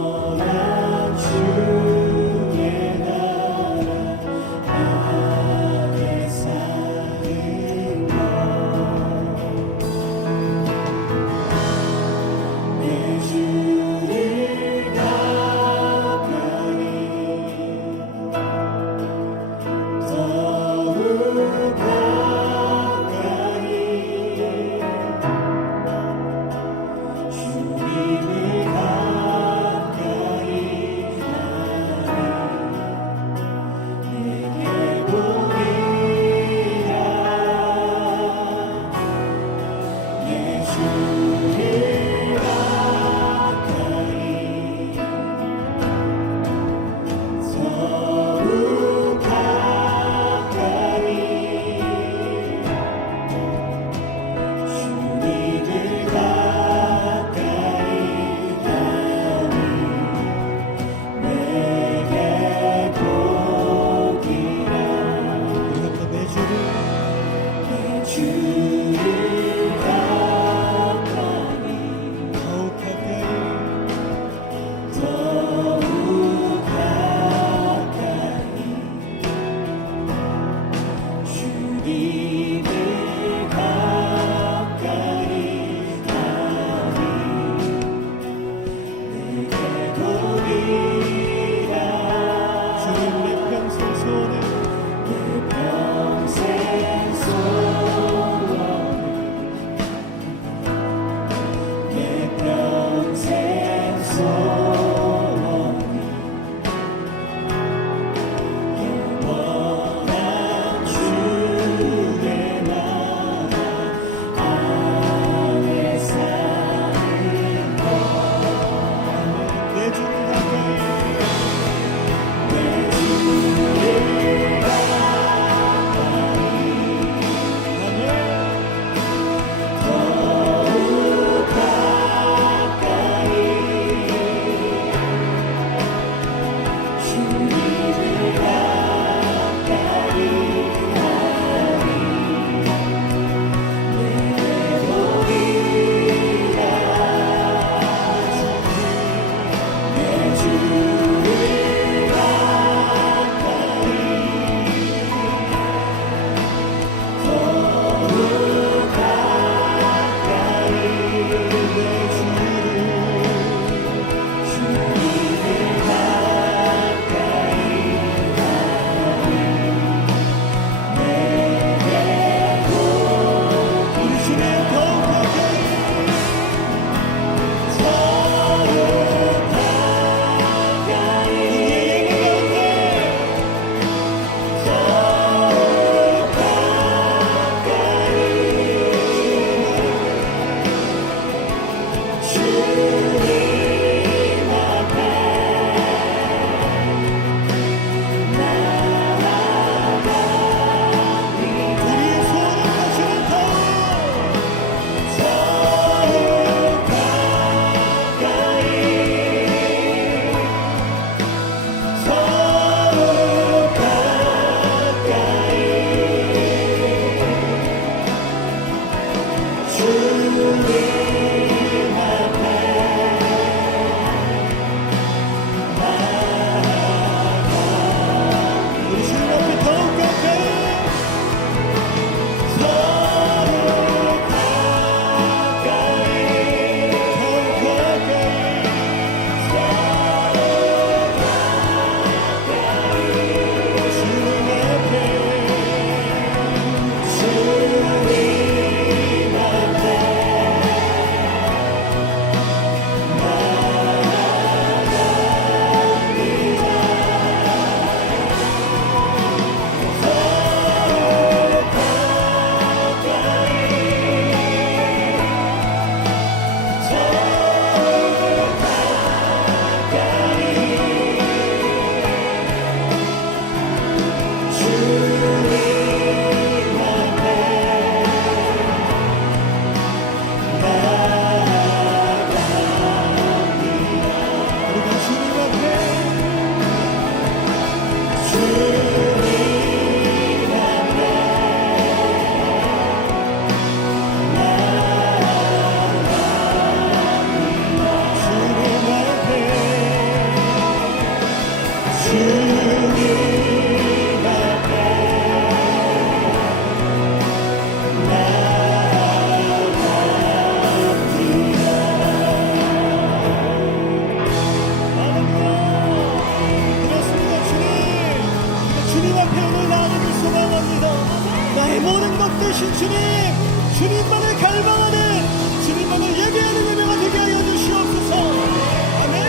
영원한 주의 날 되신 주님, 주님만을 갈망하는, 주님만을 예배하는 예배가 되게 하여 주시옵소서. 아멘.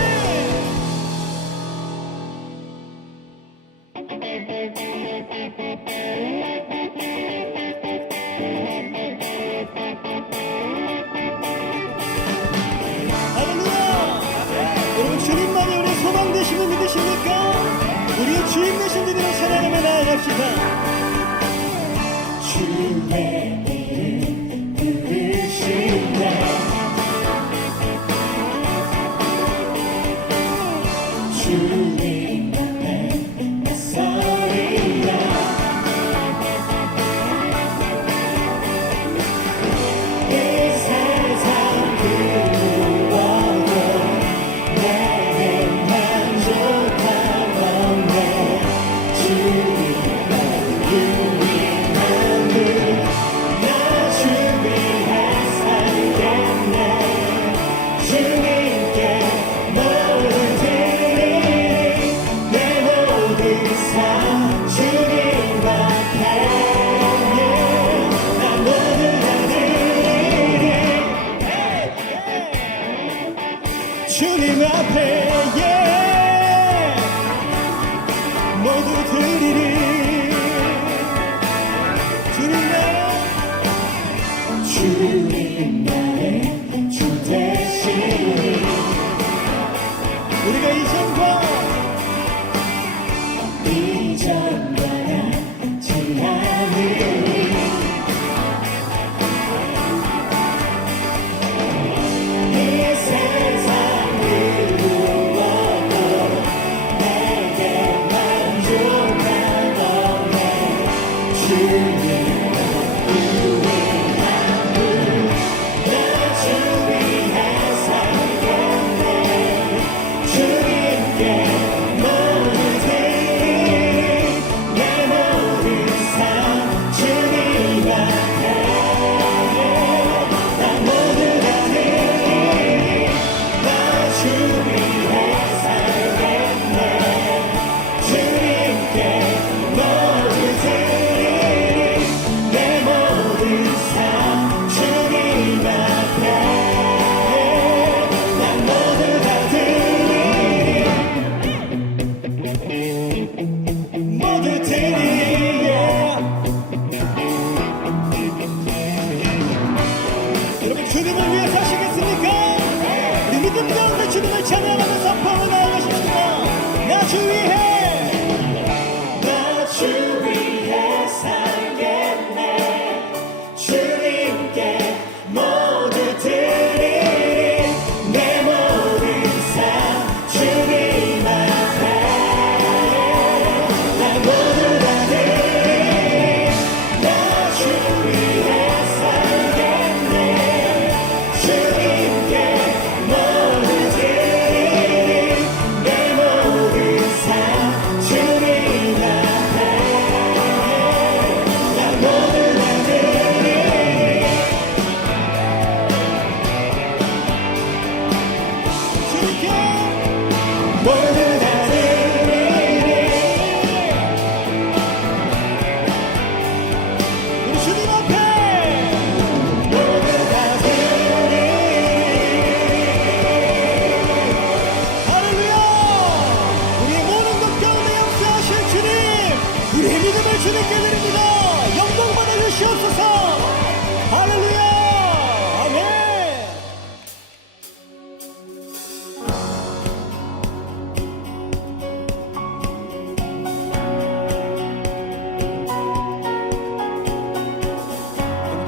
할렐루야. 여러분, 주님만이 우리 소망 되시고 믿으십니까? 우리의 주인 되신 주님을 찬양하며 나아갑시다. 주의 이름 부르시네 주님 앞에 나서리라 이 세상 그 무엇도 내게 만족함 없네 주님만 주님 앞에 모두 드리리 주님 나의 주 되시니 우리가 이전과 같지 않으니 이 세상 그 무엇도 내게 만족함 없네 주님 주님을 위해 사시겠습니까? 우리 믿음 가운데 주님을 찬양하며 선포하며 나아가십시다. 나 주 위해 살겠네 주님께 모두 드리리 내 모든 삶 주님 앞에 날 모두 다 드리리 나 주 위해 살겠네 주님께 모두 드리리 내 모든 삶 주님 앞에 나 모두 다 드리리 주님께 모두 다 드리리 우리 주님 앞에 모두 다 드리리 할렐루야. 우리의 모든 것 가운데 역사하실 주님, 우리의 믿음을 주님께 드립니다. 영광 받아주시옵소서. 할렐루야. 아멘.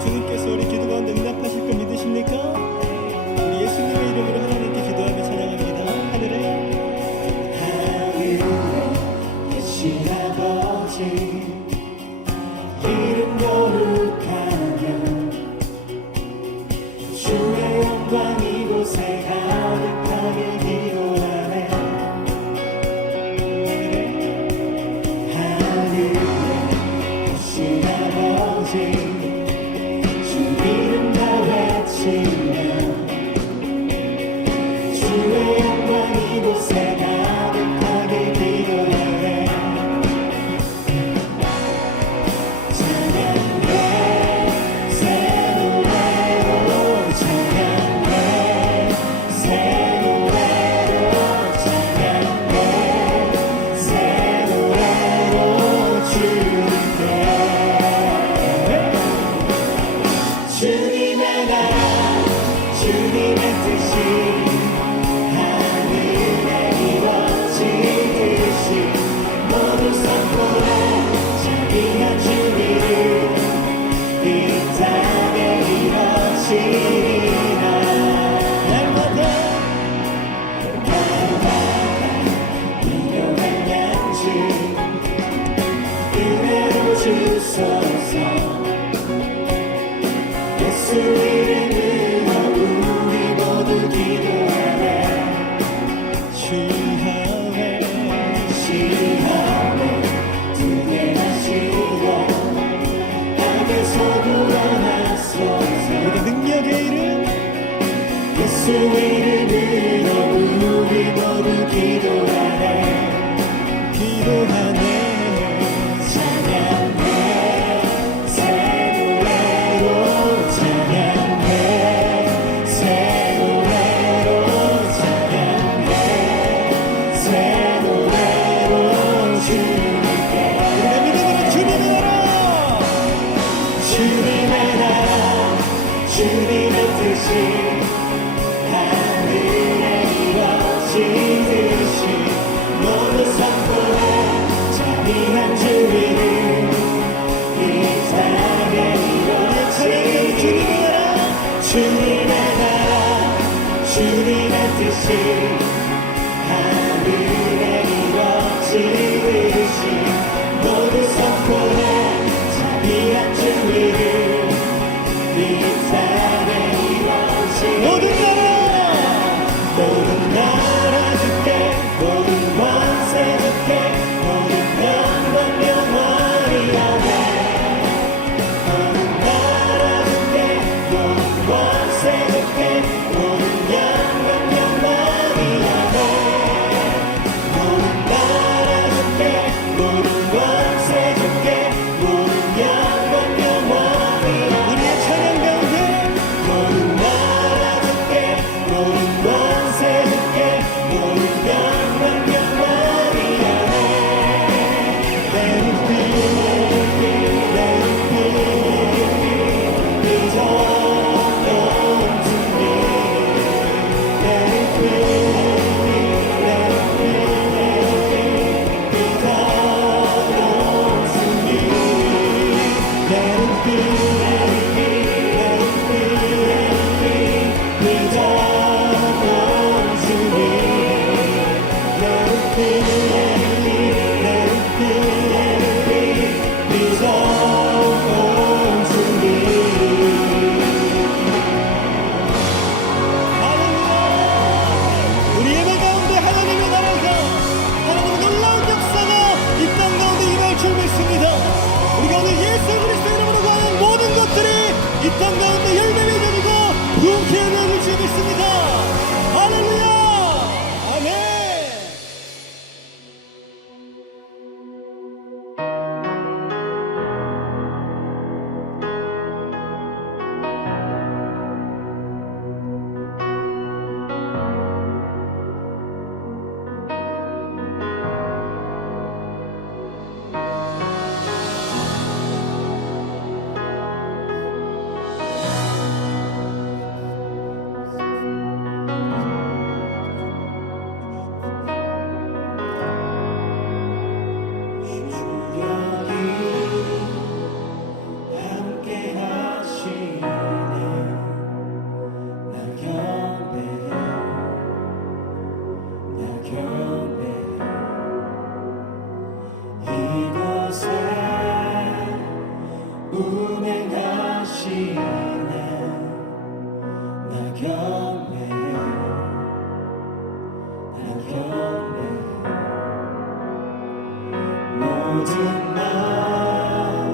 주님께서 우리 기도 가운데 응답하실 걸 믿으십니까? 우리 예수님의 이름으로 하나님께 기도하며 찬양합니다. 하늘에 계신 아버지 이름 거룩하시네 주옵소서. 예수 이름으로 우리 모두 기도하네. 시하네 시하네 두개 마시고 땅에서 구원하소서. 우리 능력의 이름 예수 이름으로 우리 모두 기도하네. 기도하네. 찬양해 새 노래로 찬양해 새 노래로 찬양해 새 노래로 주님께. 우리가 믿음으로 주님의 나라 주님의 나라 주님의 뜻이 하늘에 이루어지듯이 모두 선포해 자비한 주님을 이 땅에 이루어지는 주님의 나라 주님의 나라 주님의 뜻이 하늘에 이루어지듯이 모두 선포해 자비한 주님을 이 땅에 이루어지는 모든 나라 주께 모든 권세 주께 모든 영광 영원히 아멘. 모든 나라 주께 모든 권세 주께 모든 영광 영원히 아멘. 모든 나라 주께 모든 권세 주께 모든 영광 영원히 아멘. 우리의 찬양 가운데 모든 나라 주께 모든 권세 주께 모든 영광 영원히 아멘. 우리 예배 가운데 하나님의 나라가 하나님의 놀라운 역사가 이 땅 가운데 일어날 줄 믿습니다. 우리가 오늘 예수 그리스도 이름으로 구하는 모든 것들이 이 땅 가운데 열매 맺어지고 부흥케 되어질 줄 믿습니다. 할렐루야 아멘. 모든 마음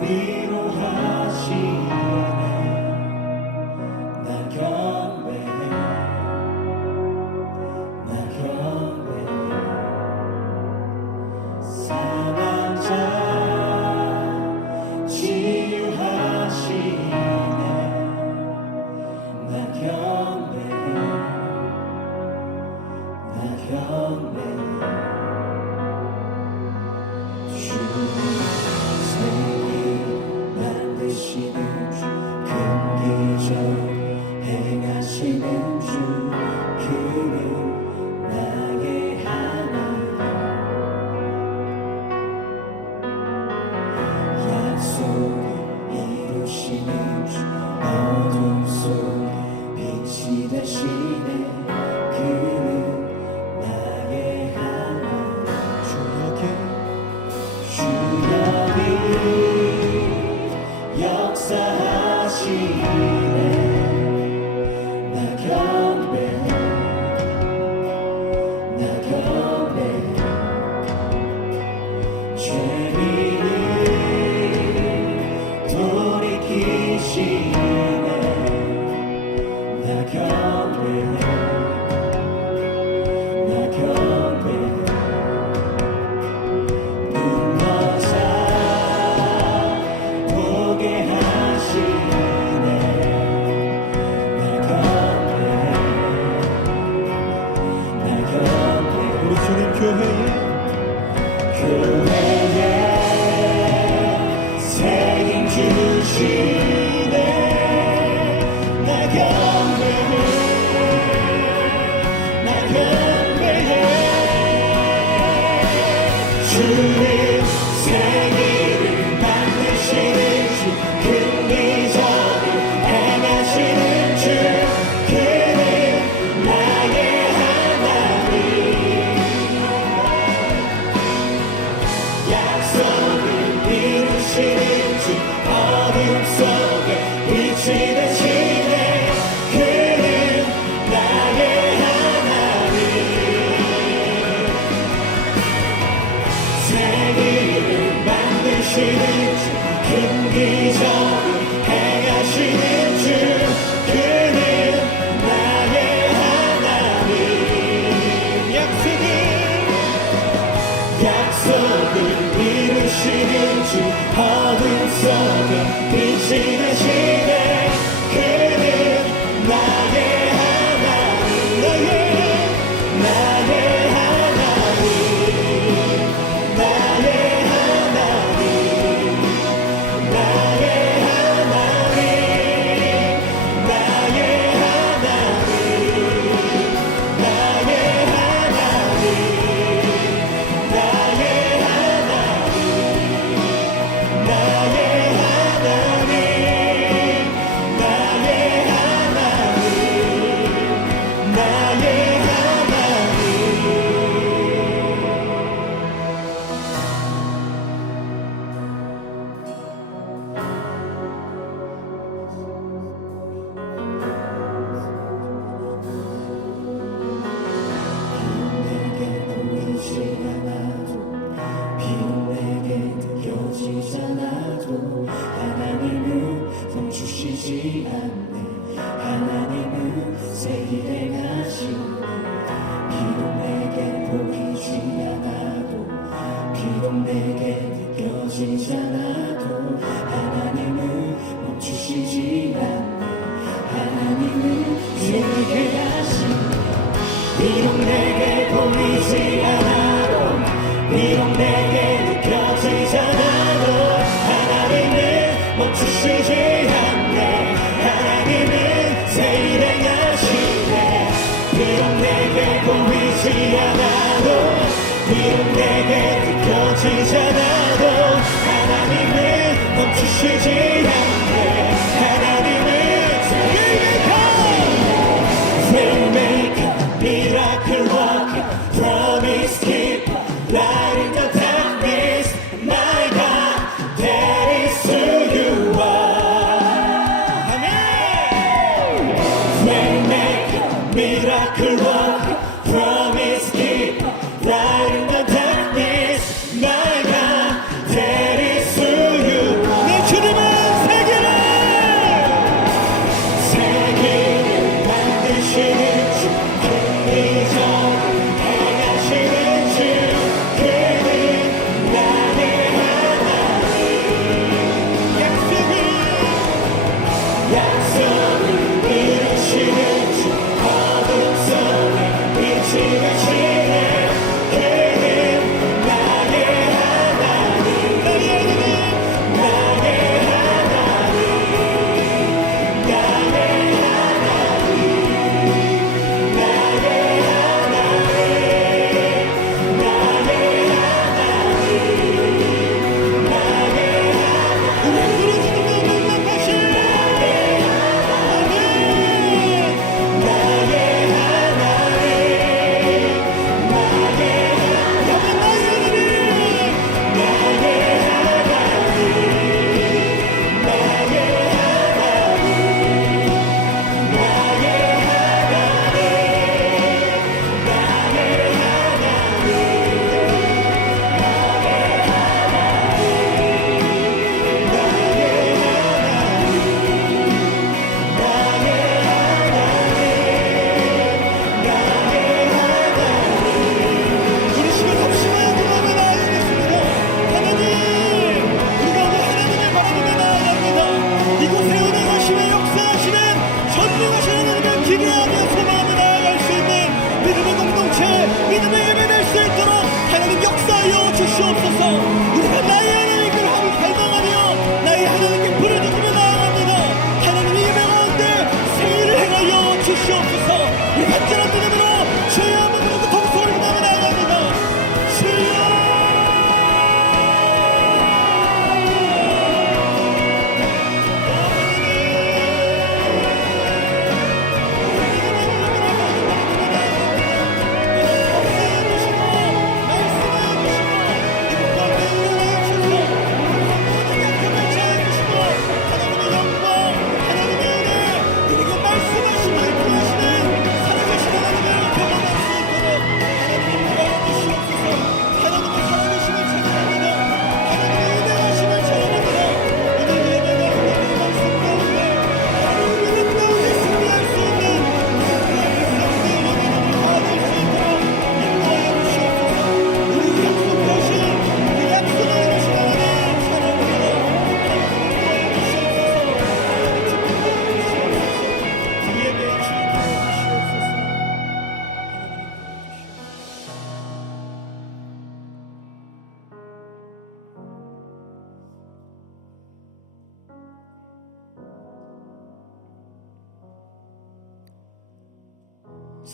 위로하시네. 나 경배해 나 경배해. 상한 자 치유하시네. 나 경배해 나 경배해. 만드시는 주, 큰 기적 행하시는 주, 그는 나의 하나님. 나 경배해 나 경배해 죄인을 돌이키시네 나 경배해 나 경배해 눈 감아 보게 하시네 나 경배해 나 경배해 우리 주님 교회에 책임 주시네 나 경배해 나 경배해 주님 생일을 만드시는 주 큰 기적을 행하시는 주 그는 나의 하나님 약속을 이루시는 주 어둠 속에 빛이 되시네 그는 나의 하나님 세계를 만드시는 주 큰 기적을 행하시는 주 그는 나의 하나님 약속을 이루시는 주 어둠 속에 빛이 되시네 그는 나의 하나님 나의 하나님 나의 하나님 나의 하나님 나의 하나님 나의 하나님 나의 하나님 나의 멈추시지 않네 하나님은 새 일에 가시네 비록 내게 보이지 않아도 비록 내게 느껴지지 않아도 하나님은 멈추시지 않네 하나님은 새 일에 가시네 비록 내게 보이지 않아도 비록 내게 느껴지지 않아도 하나님은 멈추시지 않네 하나님은 새 일에 가시네 비록 내게 보이지 않아도 비록 내게 느껴지지 않아도 하나님은 멈추시지 않네 하나님은 Waymaker, miracle worker, promise keeper, light in the darkness, my God, that is who you are. Amen. Waymaker, miracle worker, promise keeper, light in the darkness, my God, that is who you are. 내 주님은 세계를 만드시는 주 큰 기적을 행하시는 주 그는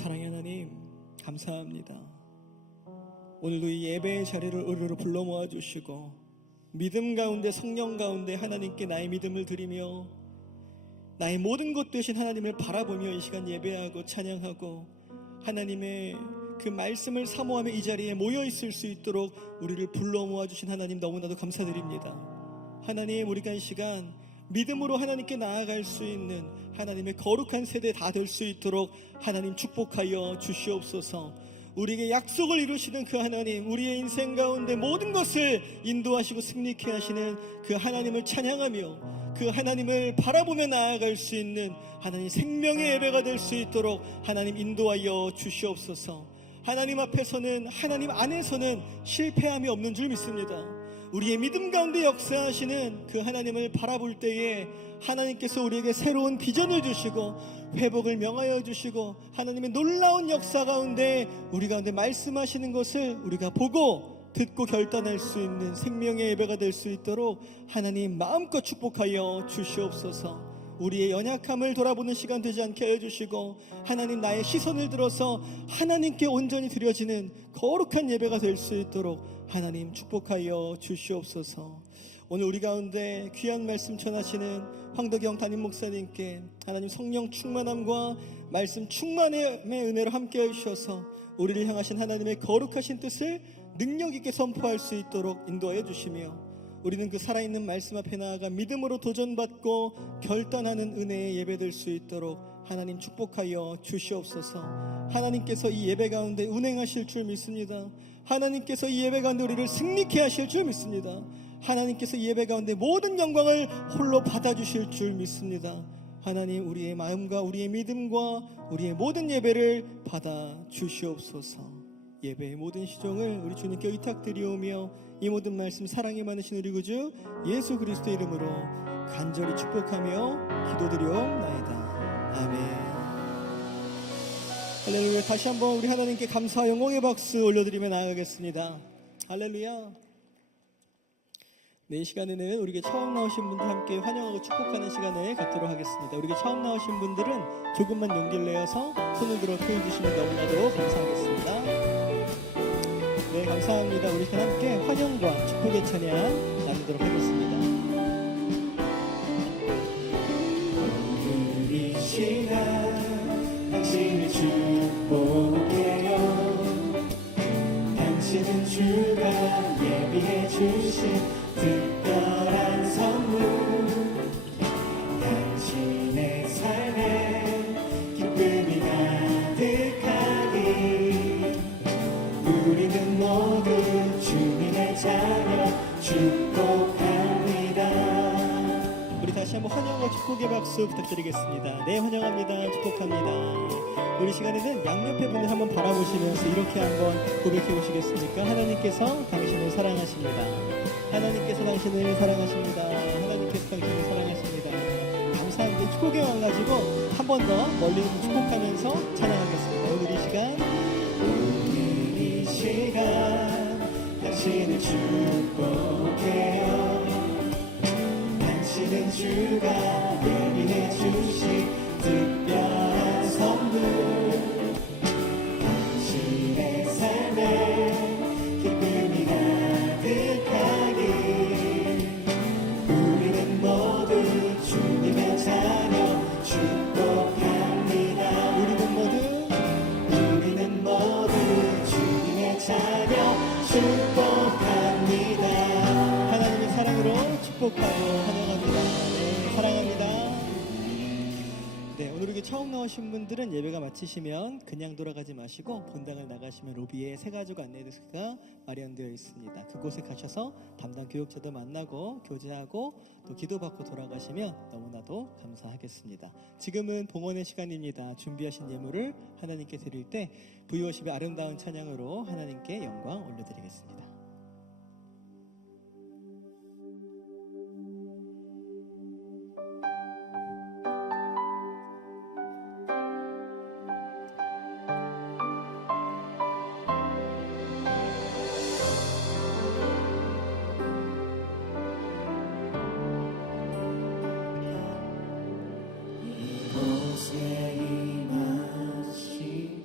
사랑의 하나님, 감사합니다. 오늘도 이 예배의 자리를 우리로 불러 모아주시고 믿음 가운데, 성령 가운데 하나님께 나의 믿음을 드리며 나의 모든 것 되신 하나님을 바라보며 이 시간 예배하고 찬양하고 하나님의 그 말씀을 사모하며 이 자리에 모여있을 수 있도록 우리를 불러 모아주신 하나님 너무나도 감사드립니다. 하나님, 우리가 이 시간 믿음으로 하나님께 나아갈 수 있는 하나님의 거룩한 세대 다 될 수 있도록 하나님 축복하여 주시옵소서. 우리에게 약속을 이루시는 그 하나님, 우리의 인생 가운데 모든 것을 인도하시고 승리케 하시는 그 하나님을 찬양하며 그 하나님을 바라보며 나아갈 수 있는 하나님 생명의 예배가 될 수 있도록 하나님 인도하여 주시옵소서. 하나님 앞에서는, 하나님 안에서는 실패함이 없는 줄 믿습니다. 우리의 믿음 가운데 역사하시는 그 하나님을 바라볼 때에 하나님께서 우리에게 새로운 비전을 주시고 회복을 명하여 주시고 하나님의 놀라운 역사 가운데 우리 가운데 말씀하시는 것을 우리가 보고 듣고 결단할 수 있는 생명의 예배가 될 수 있도록 하나님 마음껏 축복하여 주시옵소서. 우리의 연약함을 돌아보는 시간 되지 않게 해주시고 하나님, 나의 시선을 들어서 하나님께 온전히 드려지는 거룩한 예배가 될 수 있도록 하나님 축복하여 주시옵소서. 오늘 우리 가운데 귀한 말씀 전하시는 황덕영 담임 목사님께 하나님 성령 충만함과 말씀 충만의 은혜로 함께 해주셔서 우리를 향하신 하나님의 거룩하신 뜻을 능력 있게 선포할 수 있도록 인도하여 주시며 우리는 그 살아있는 말씀 앞에 나아가 믿음으로 도전받고 결단하는 은혜의 예배될 수 있도록 하나님 축복하여 주시옵소서. 하나님께서 이 예배 가운데 운행하실 줄 믿습니다. 하나님께서 이 예배 가운데 우리를 승리케 하실 줄 믿습니다. 하나님께서 이 예배 가운데 모든 영광을 홀로 받아주실 줄 믿습니다. 하나님, 우리의 마음과 우리의 믿음과 우리의 모든 예배를 받아 주시옵소서. 예배의 모든 시종을 우리 주님께 의탁드리오며 이 모든 말씀 사랑이 많으신 우리 구주 예수 그리스도 이름으로 간절히 축복하며 기도드리옵나이다. 아멘. 할렐루야. 다시 한번 우리 하나님께 감사와 영광의 박수 올려드리며 나아가겠습니다. 할렐루야. 네, 이 시간에는 우리에게 처음 나오신 분들 함께 환영하고 축복하는 시간을 갖도록 하겠습니다. 우리에게 처음 나오신 분들은 조금만 용기를 내어서 손을 들어 표해 주시면 너무나도 감사하겠습니다. 네, 감사합니다. 우리 함께 환영과 축복의 찬양 나누도록 하겠습니다. 이 시간 당신을 축복해요. 당신은 주가 예비해 주신 특별한 선물, 당신의 삶에 기쁨이 가득하니 우리는 모두 주님의 자녀 축복합니다. 우리 다시 한번 환영과 축복의 박수 부탁드리겠습니다. 네, 환영합니다. 축복합니다. 우리 시간에는 양옆에 분을 한번 바라보시면서 이렇게 한번 고백해 보시겠습니까? 하나님께서 당신을 사랑하십니다. 하나님께서 당신을 사랑하십니다. 하나님께서 당신을 사랑하십니다. 감사합니다. 축복에 와가지고 한 번 더 멀리 축복하면서 찬양하겠습니다. 오늘 이 시간 당신을 축복해요. 당신은 주가 예비해 주신 특별한 선물, 당신의 삶에 기쁨이 가득하니 우리는 모두 주님의 자녀 축복합니다. 우리는 모두 주님의 자녀 축복합니다. 하나님의 사랑으로 축복하고 환영합니다. 네, 사랑합니다. 네, 오늘 이렇게 처음 나오신 분들은 예배가 마치시면 그냥 돌아가지 마시고 본당을 나가시면 로비에 새 가족 안내 데스크가 마련되어 있습니다. 그곳에 가셔서 담당 교육자도 만나고 교제하고 또 기도받고 돌아가시면 너무나도 감사하겠습니다. 지금은 봉헌의 시간입니다. 준비하신 예물을 하나님께 드릴 때 V50의 아름다운 찬양으로 하나님께 영광 올려드리겠습니다. 이곳에 임하신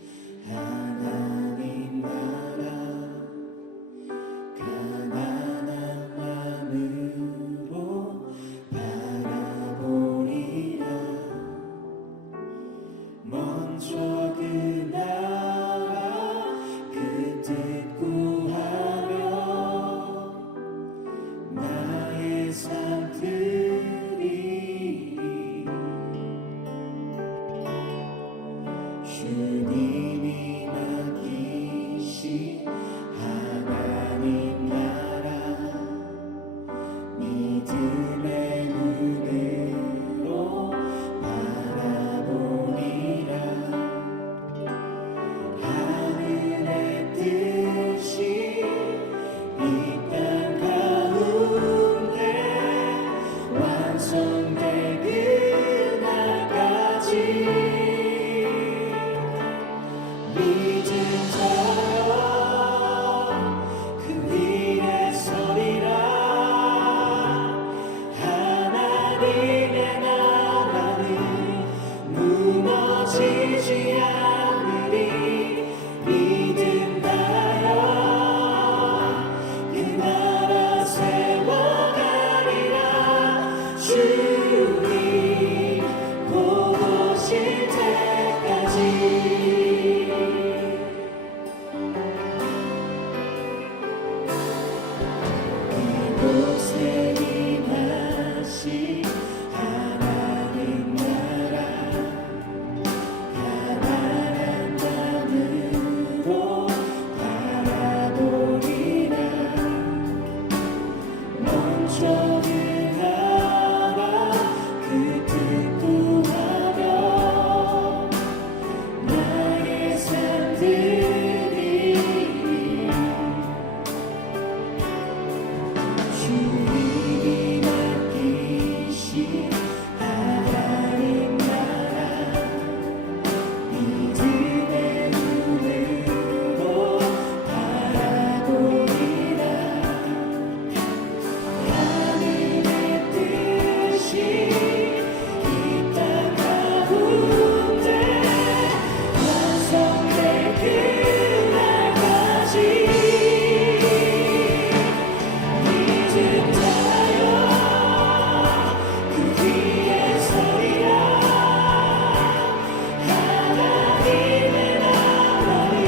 저를 알아 그 뜻 구하며 나의 삶들이 주님이 맡기신 하나님 나라 믿음의 눈으로 바라보리라 하늘의 뜻이 이 땅 가운데 완성될 그날까지 믿음 자여 그 위에 서리라 하나님의 나라는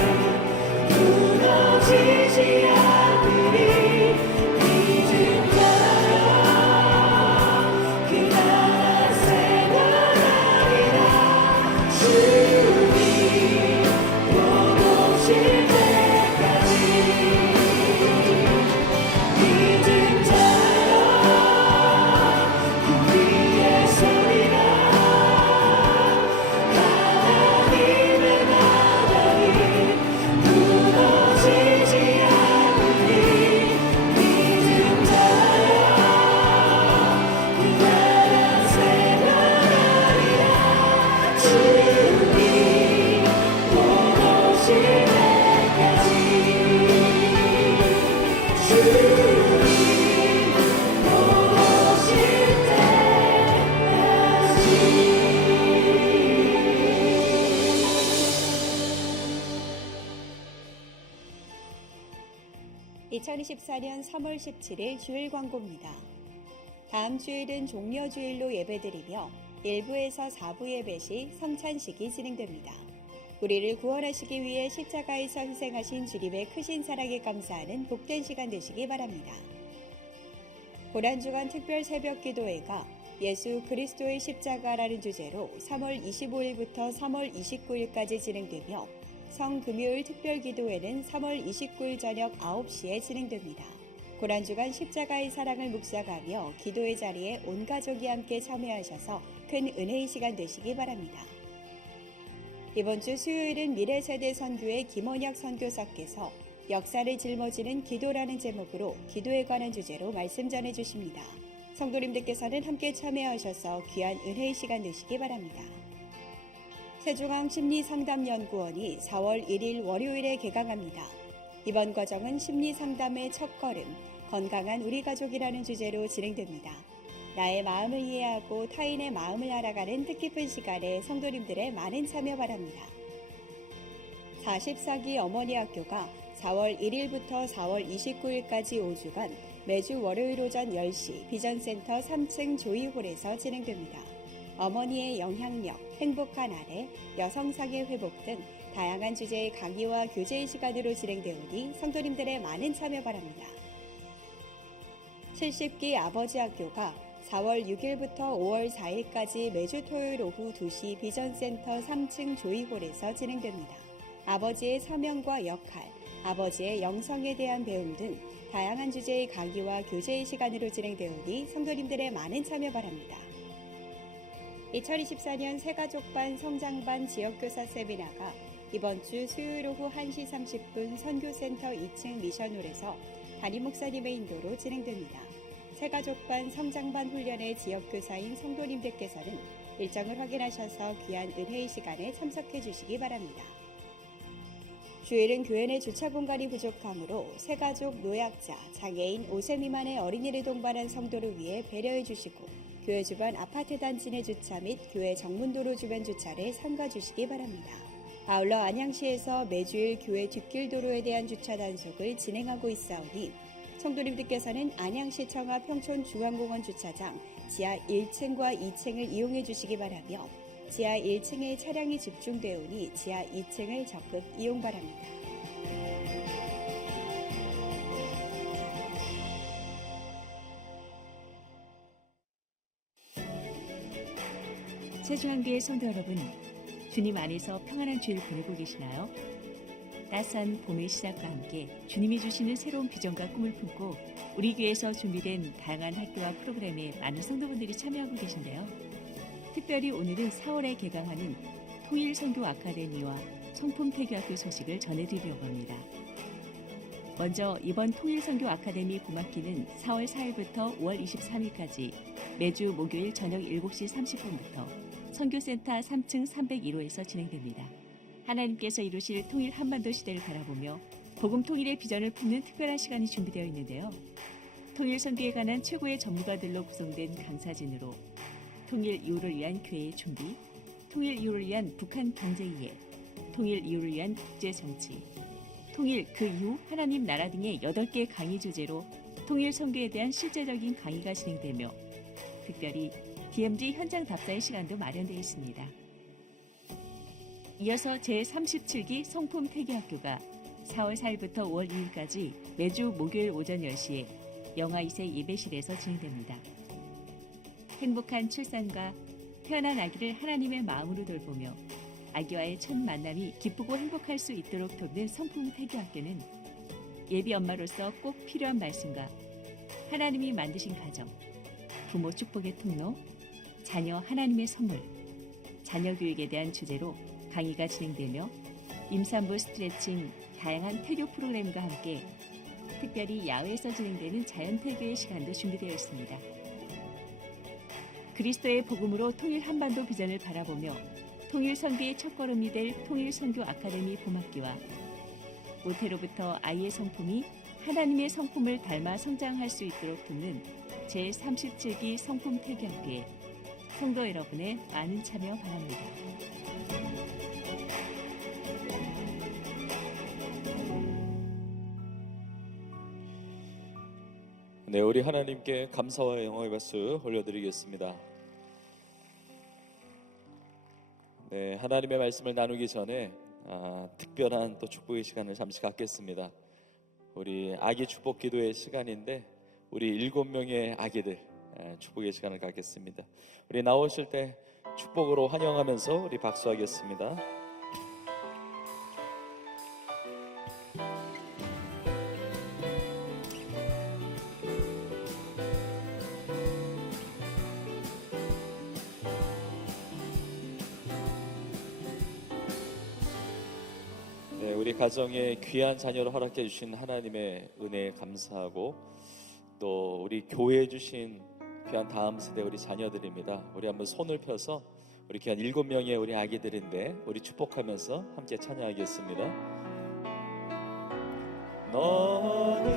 무너지지 않으리 믿음 자여 그 나라 생활하리라 주님 곧 오실 때까지 믿음 자여 그 위에 서리라 하나님의 나라는 무너지지 않으리 믿음 자여 그 나라 생활하리라 주님 곧 오실 때까지 주님 곧 오실 때까지 2024년 3월 17일 주일 광고입니다. 다음 주일은 종려주일로 예배드리며 1부에서 4부 예배 시 성찬식이 진행됩니다. 우리를 구원하시기 위해 십자가에서 희생하신 주님의 크신 사랑에 감사하는 복된 시간 되시기 바랍니다. 고난주간 특별 새벽 기도회가 예수 그리스도의 십자가라는 주제로 3월 25일부터 3월 29일까지 진행되며 성금요일 특별 기도회는 3월 29일 저녁 9시에 진행됩니다. 고난주간 십자가의 사랑을 묵상하며 기도의 자리에 온 가족이 함께 참여하셔서 큰 은혜의 시간 되시기 바랍니다. 이번 주 수요일은 미래세대 선교회 김원혁 선교사께서 역사를 짊어지는 기도라는 제목으로 기도에 관한 주제로 말씀 전해주십니다. 성도님들께서는 함께 참여하셔서 귀한 은혜의 시간 되시기 바랍니다. 세종항 심리상담연구원이 4월 1일 월요일에 개강합니다. 이번 과정은 심리상담의 첫걸음, 건강한 우리 가족이라는 주제로 진행됩니다. 나의 마음을 이해하고 타인의 마음을 알아가는 뜻깊은 시간에 성도님들의 많은 참여 바랍니다. 44기 어머니 학교가 4월 1일부터 4월 29일까지 5주간 매주 월요일 오전 10시 비전센터 3층 조이홀에서 진행됩니다. 어머니의 영향력, 행복한 아내, 여성상의 회복 등 다양한 주제의 강의와 교제의 시간으로 진행되오니 성도님들의 많은 참여 바랍니다. 70기 아버지 학교가 4월 6일부터 5월 4일까지 매주 토요일 오후 2시 비전센터 3층 조이홀에서 진행됩니다. 아버지의 사명과 역할, 아버지의 영성에 대한 배움 등 다양한 주제의 강의와 교제의 시간으로 진행되오니 성도님들의 많은 참여 바랍니다. 2024년 새가족반 성장반 지역교사 세미나가 이번 주 수요일 오후 1시 30분 선교센터 2층 미션홀에서 담임 목사님의 인도로 진행됩니다. 새가족반 성장반 훈련의 지역교사인 성도님들께서는 일정을 확인하셔서 귀한 은혜의 시간에 참석해 주시기 바랍니다. 주일은 교회 내 주차 공간이 부족하므로 새가족, 노약자, 장애인, 5세 미만의 어린이를 동반한 성도를 위해 배려해 주시고 교회 주변 아파트 단지 내 주차 및 교회 정문도로 주변 주차를 삼가 주시기 바랍니다. 아울러 안양시에서 매주일 교회 뒷길 도로에 대한 주차 단속을 진행하고 있사오니 성도님들께서는 안양시청 앞 평촌중앙공원 주차장 지하 1층과 2층을 이용해 주시기 바라며 지하 1층에 차량이 집중되오니 지하 2층을 적극 이용 바랍니다. 세주한교회 성도 여러분, 주님 안에서 평안한 주일 보내고 계시나요? 따스한 봄의 시작과 함께 주님이 주시는 새로운 비전과 꿈을 품고 우리 교회에서 준비된 다양한 학교와 프로그램에 많은 성도분들이 참여하고 계신데요. 특별히 오늘은 4월에 개강하는 통일선교 아카데미와 성품태교학교 소식을 전해드리려고 합니다. 먼저 이번 통일선교 아카데미 봄학기는 4월 4일부터 5월 23일까지 매주 목요일 저녁 7시 30분부터 선교센터 3층 301호에서 진행됩니다. 하나님께서 이루실 통일 한반도 시대를 바라보며 복음 통일의 비전을 품는 특별한 시간이 준비되어 있는데요. 통일 선교에 관한 최고의 전문가들로 구성된 강사진으로 통일 이후를 위한 교회의 준비, 통일 이후를 위한 북한 경제 이해, 통일 이후를 위한 국제 정치, 통일 그 이후 하나님 나라 등의 8개 강의 주제로 통일 선교에 대한 실제적인 강의가 진행되며 특별히 DMZ 현장 답사의 시간도 마련되어 있습니다. 이어서 제37기 성품 태교학교가 4월 4일부터 5월 2일까지 매주 목요일 오전 10시에 영화 2세 예배실에서 진행됩니다. 행복한 출산과 태어난 아기를 하나님의 마음으로 돌보며 아기와의 첫 만남이 기쁘고 행복할 수 있도록 돕는 성품 태교학교는 예비 엄마로서 꼭 필요한 말씀과 하나님이 만드신 가정, 부모 축복의 통로, 자녀 하나님의 선물, 자녀 교육에 대한 주제로 강의가 진행되며 임산부 스트레칭, 다양한 태교 프로그램과 함께 특별히 야외에서 진행되는 자연태교의 시간도 준비되어 있습니다. 그리스도의 복음으로 통일 한반도 비전을 바라보며 통일 선교의 첫걸음이 될 통일 선교 아카데미 봄학기와 모태로부터 아이의 성품이 하나님의 성품을 닮아 성장할 수 있도록 돕는 제37기 성품 태교학교에 성도 여러분의 많은 참여 바랍니다. 네, 우리 하나님께 감사와 영광의 박수 올려드리겠습니다. 네, 하나님의 말씀을 나누기 전에 특별한 또 축복의 시간을 잠시 갖겠습니다. 우리 아기 축복 기도의 시간인데 우리 7명의 아기들 축복의 시간을 갖겠습니다. 우리 나오실 때 축복으로 환영하면서 우리 박수하겠습니다. 네, 우리 가정에 귀한 자녀를 허락해 주신 하나님의 은혜에 감사하고 또 우리 교회에 주신 귀한 다음 세대 우리 자녀들입니다. 우리 한번 손을 펴서 우리 귀한 7명의 우리 아기들인데 우리 축복하면서 함께 찬양하겠습니다. 너는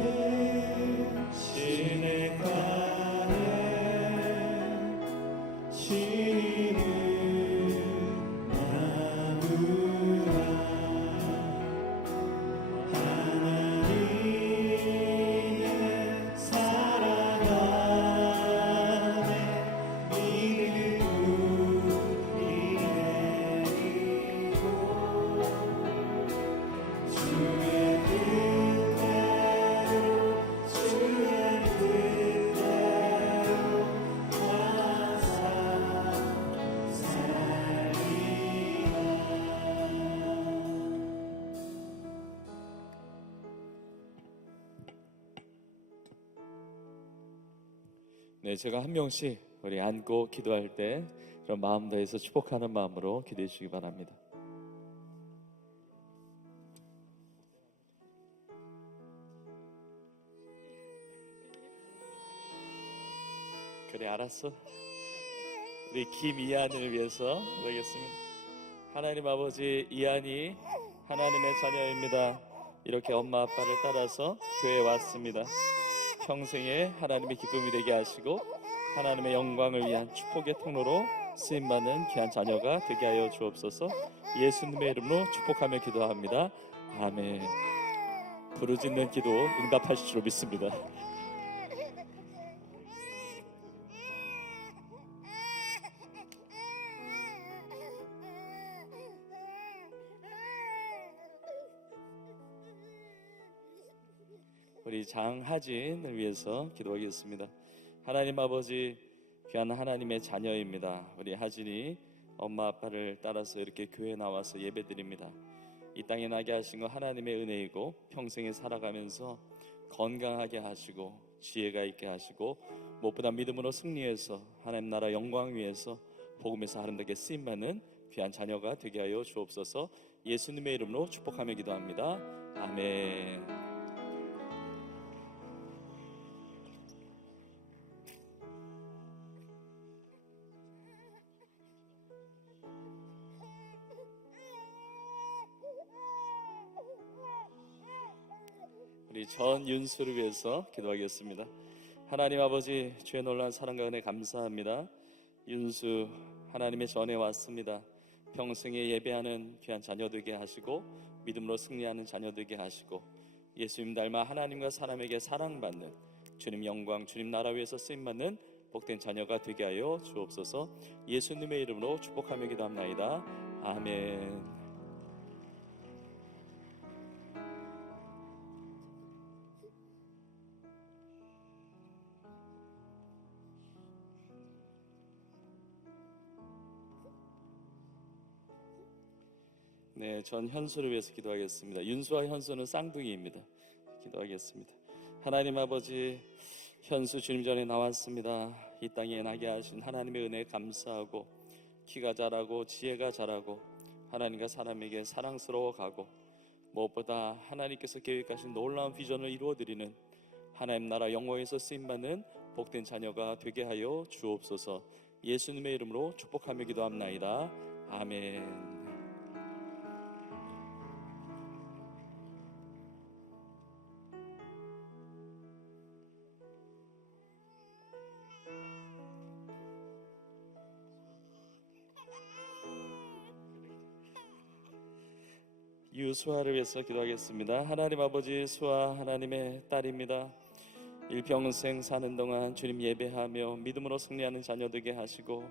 시냇가에 쉬는 나무라 하나님의 사랑 안에 믿음이 내리고 주의 뜻대로 항상 살리라. 네, 제가 한 명씩 우리 앉고 기도할 때 그런 마음 다해서 축복하는 마음으로 기도해 주시기 바랍니다. 그래, 알았어. 우리 김이한을 위해서 기도하겠습니다. 하나님 아버지, 이한이 하나님의 자녀입니다. 이렇게 엄마 아빠를 따라서 교회에 왔습니다. 평생에 하나님의 기쁨이 되게 하시고 하나님의 영광을 위한 축복의 통로로 쓰임받는 귀한 자녀가 되게 하여 주옵소서. 예수님의 이름으로 축복하며 기도합니다. 아멘. 부르짖는 기도 응답하실 줄 믿습니다. 우리 장하진을 위해서 기도하겠습니다. 하나님 아버지, 귀한 하나님의 자녀입니다. 우리 하진이 엄마 아빠를 따라서 이렇게 교회에 나와서 예배드립니다. 이 땅에 나게 하신 거 하나님의 은혜이고 평생에 살아가면서 건강하게 하시고 지혜가 있게 하시고 무엇보다 믿음으로 승리해서 하나님 나라 영광 위에서 복음에서 아름답게 쓰임받는 귀한 자녀가 되게 하여 주옵소서. 예수님의 이름으로 축복하며 기도합니다. 아멘. 우리 전윤수를 위해서 기도하겠습니다. 하나님 아버지, 주의 놀라운 사랑과 은혜 감사합니다. 윤수 하나님의 전에 왔습니다. 평생에 예배하는 귀한 자녀 되게 하시고 믿음으로 승리하는 자녀 되게 하시고 예수님 닮아 하나님과 사람에게 사랑받는 주님 영광, 주님 나라 위에서 쓰임받는 복된 자녀가 되게 하여 주옵소서. 예수님의 이름으로 축복하며 기도합나이다. 아멘. 네, 전 현수를 위해서 기도하겠습니다. 윤수와 현수는 쌍둥이입니다. 기도하겠습니다. 하나님 아버지, 현수 주님 전에 나왔습니다. 이 땅에 나게 하신 하나님의 은혜에 감사하고 키가 자라고 지혜가 자라고 하나님과 사람에게 사랑스러워 가고 무엇보다 하나님께서 계획하신 놀라운 비전을 이루어드리는 하나님 나라 영광에서 쓰임받는 복된 자녀가 되게 하여 주옵소서. 예수님의 이름으로 축복하며 기도합나이다. 아멘. 유수아를 위해서 기도하겠습니다. 하나님 아버지, 수아 하나님의 딸입니다. 일평생 사는 동안 주님 예배하며 믿음으로 승리하는 자녀 되게 하시고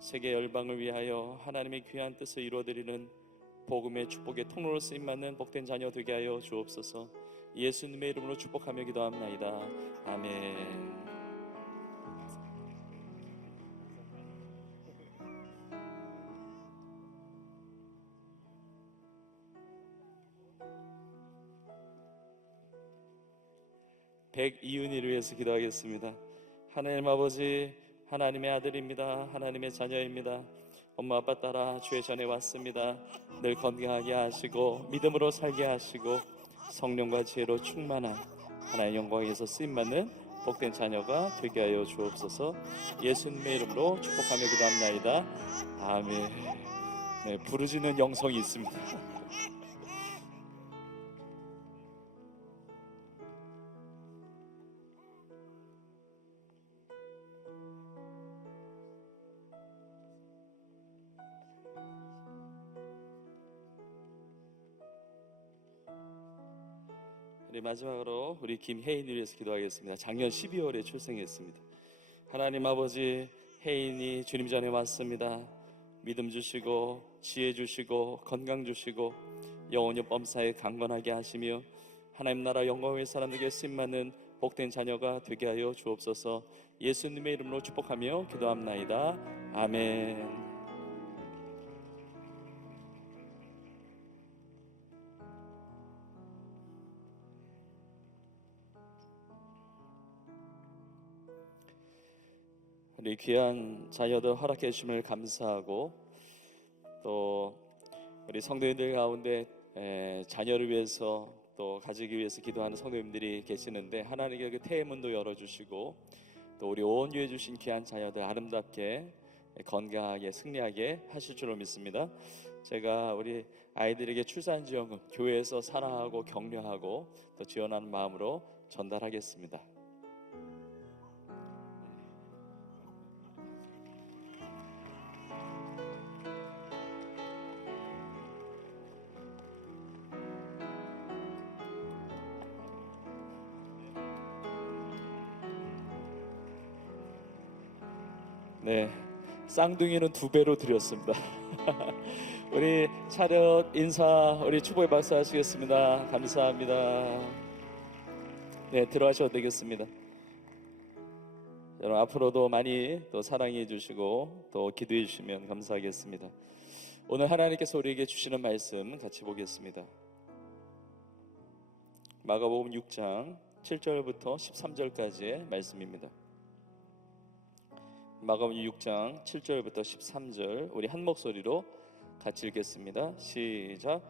세계 열방을 위하여 하나님의 귀한 뜻을 이루어드리는 복음의 축복의 통로로 쓰임받는 복된 자녀 되게 하여 주옵소서. 예수님의 이름으로 축복하며 기도합나이다. 아멘. 백이윤이를 위해서 기도하겠습니다. 하나님 아버지, 하나님의 아들입니다. 하나님의 자녀입니다. 엄마 아빠 따라 주의 전에 왔습니다. 늘 건강하게 하시고 믿음으로 살게 하시고 성령과 지혜로 충만한 하나님의 영광에서 쓰임받는 복된 자녀가 되게 하여 주옵소서. 예수님의 이름으로 축복하며 기도합나이다. 아멘. 네, 부르짖는 영성이 있습니다. 마지막으로 우리 김혜인을 위해서 기도하겠습니다. 작년 12월에 출생했습니다. 하나님 아버지, 혜인이 주님 전에 왔습니다. 믿음 주시고 지혜 주시고 건강 주시고 영혼이 범사에 강건하게 하시며 하나님 나라 영광의 사람에게 쓰임받는 복된 자녀가 되게 하여 주옵소서. 예수님의 이름으로 축복하며 기도합나이다. 아멘. 우리 귀한 자녀들 허락해 주심을 감사하고 또 우리 성도님들 가운데 자녀를 위해서 또 가지기 위해서 기도하는 성도님들이 계시는데 하나님께 그 태문도 열어주시고 또 우리 온 유해 주신 귀한 자녀들 아름답게 건강하게 승리하게 하실 줄로 믿습니다. 제가 우리 아이들에게 출산지원금 교회에서 사랑하고 격려하고 또 지원하는 마음으로 전달하겠습니다. 네, 쌍둥이는 2배로 드렸습니다. 우리 차렷 인사 우리 축복의 박수 하시겠습니다. 감사합니다. 네, 들어가셔도 되겠습니다. 여러분 앞으로도 많이 또 사랑해 주시고 또 기도해 주시면 감사하겠습니다. 오늘 하나님께서 우리에게 주시는 말씀 같이 보겠습니다. 마가복음 6장 7절부터 13절까지의 말씀입니다. 마가복음 6장 7절부터 13절 우리 한 목소리로 같이 읽겠습니다. 시작.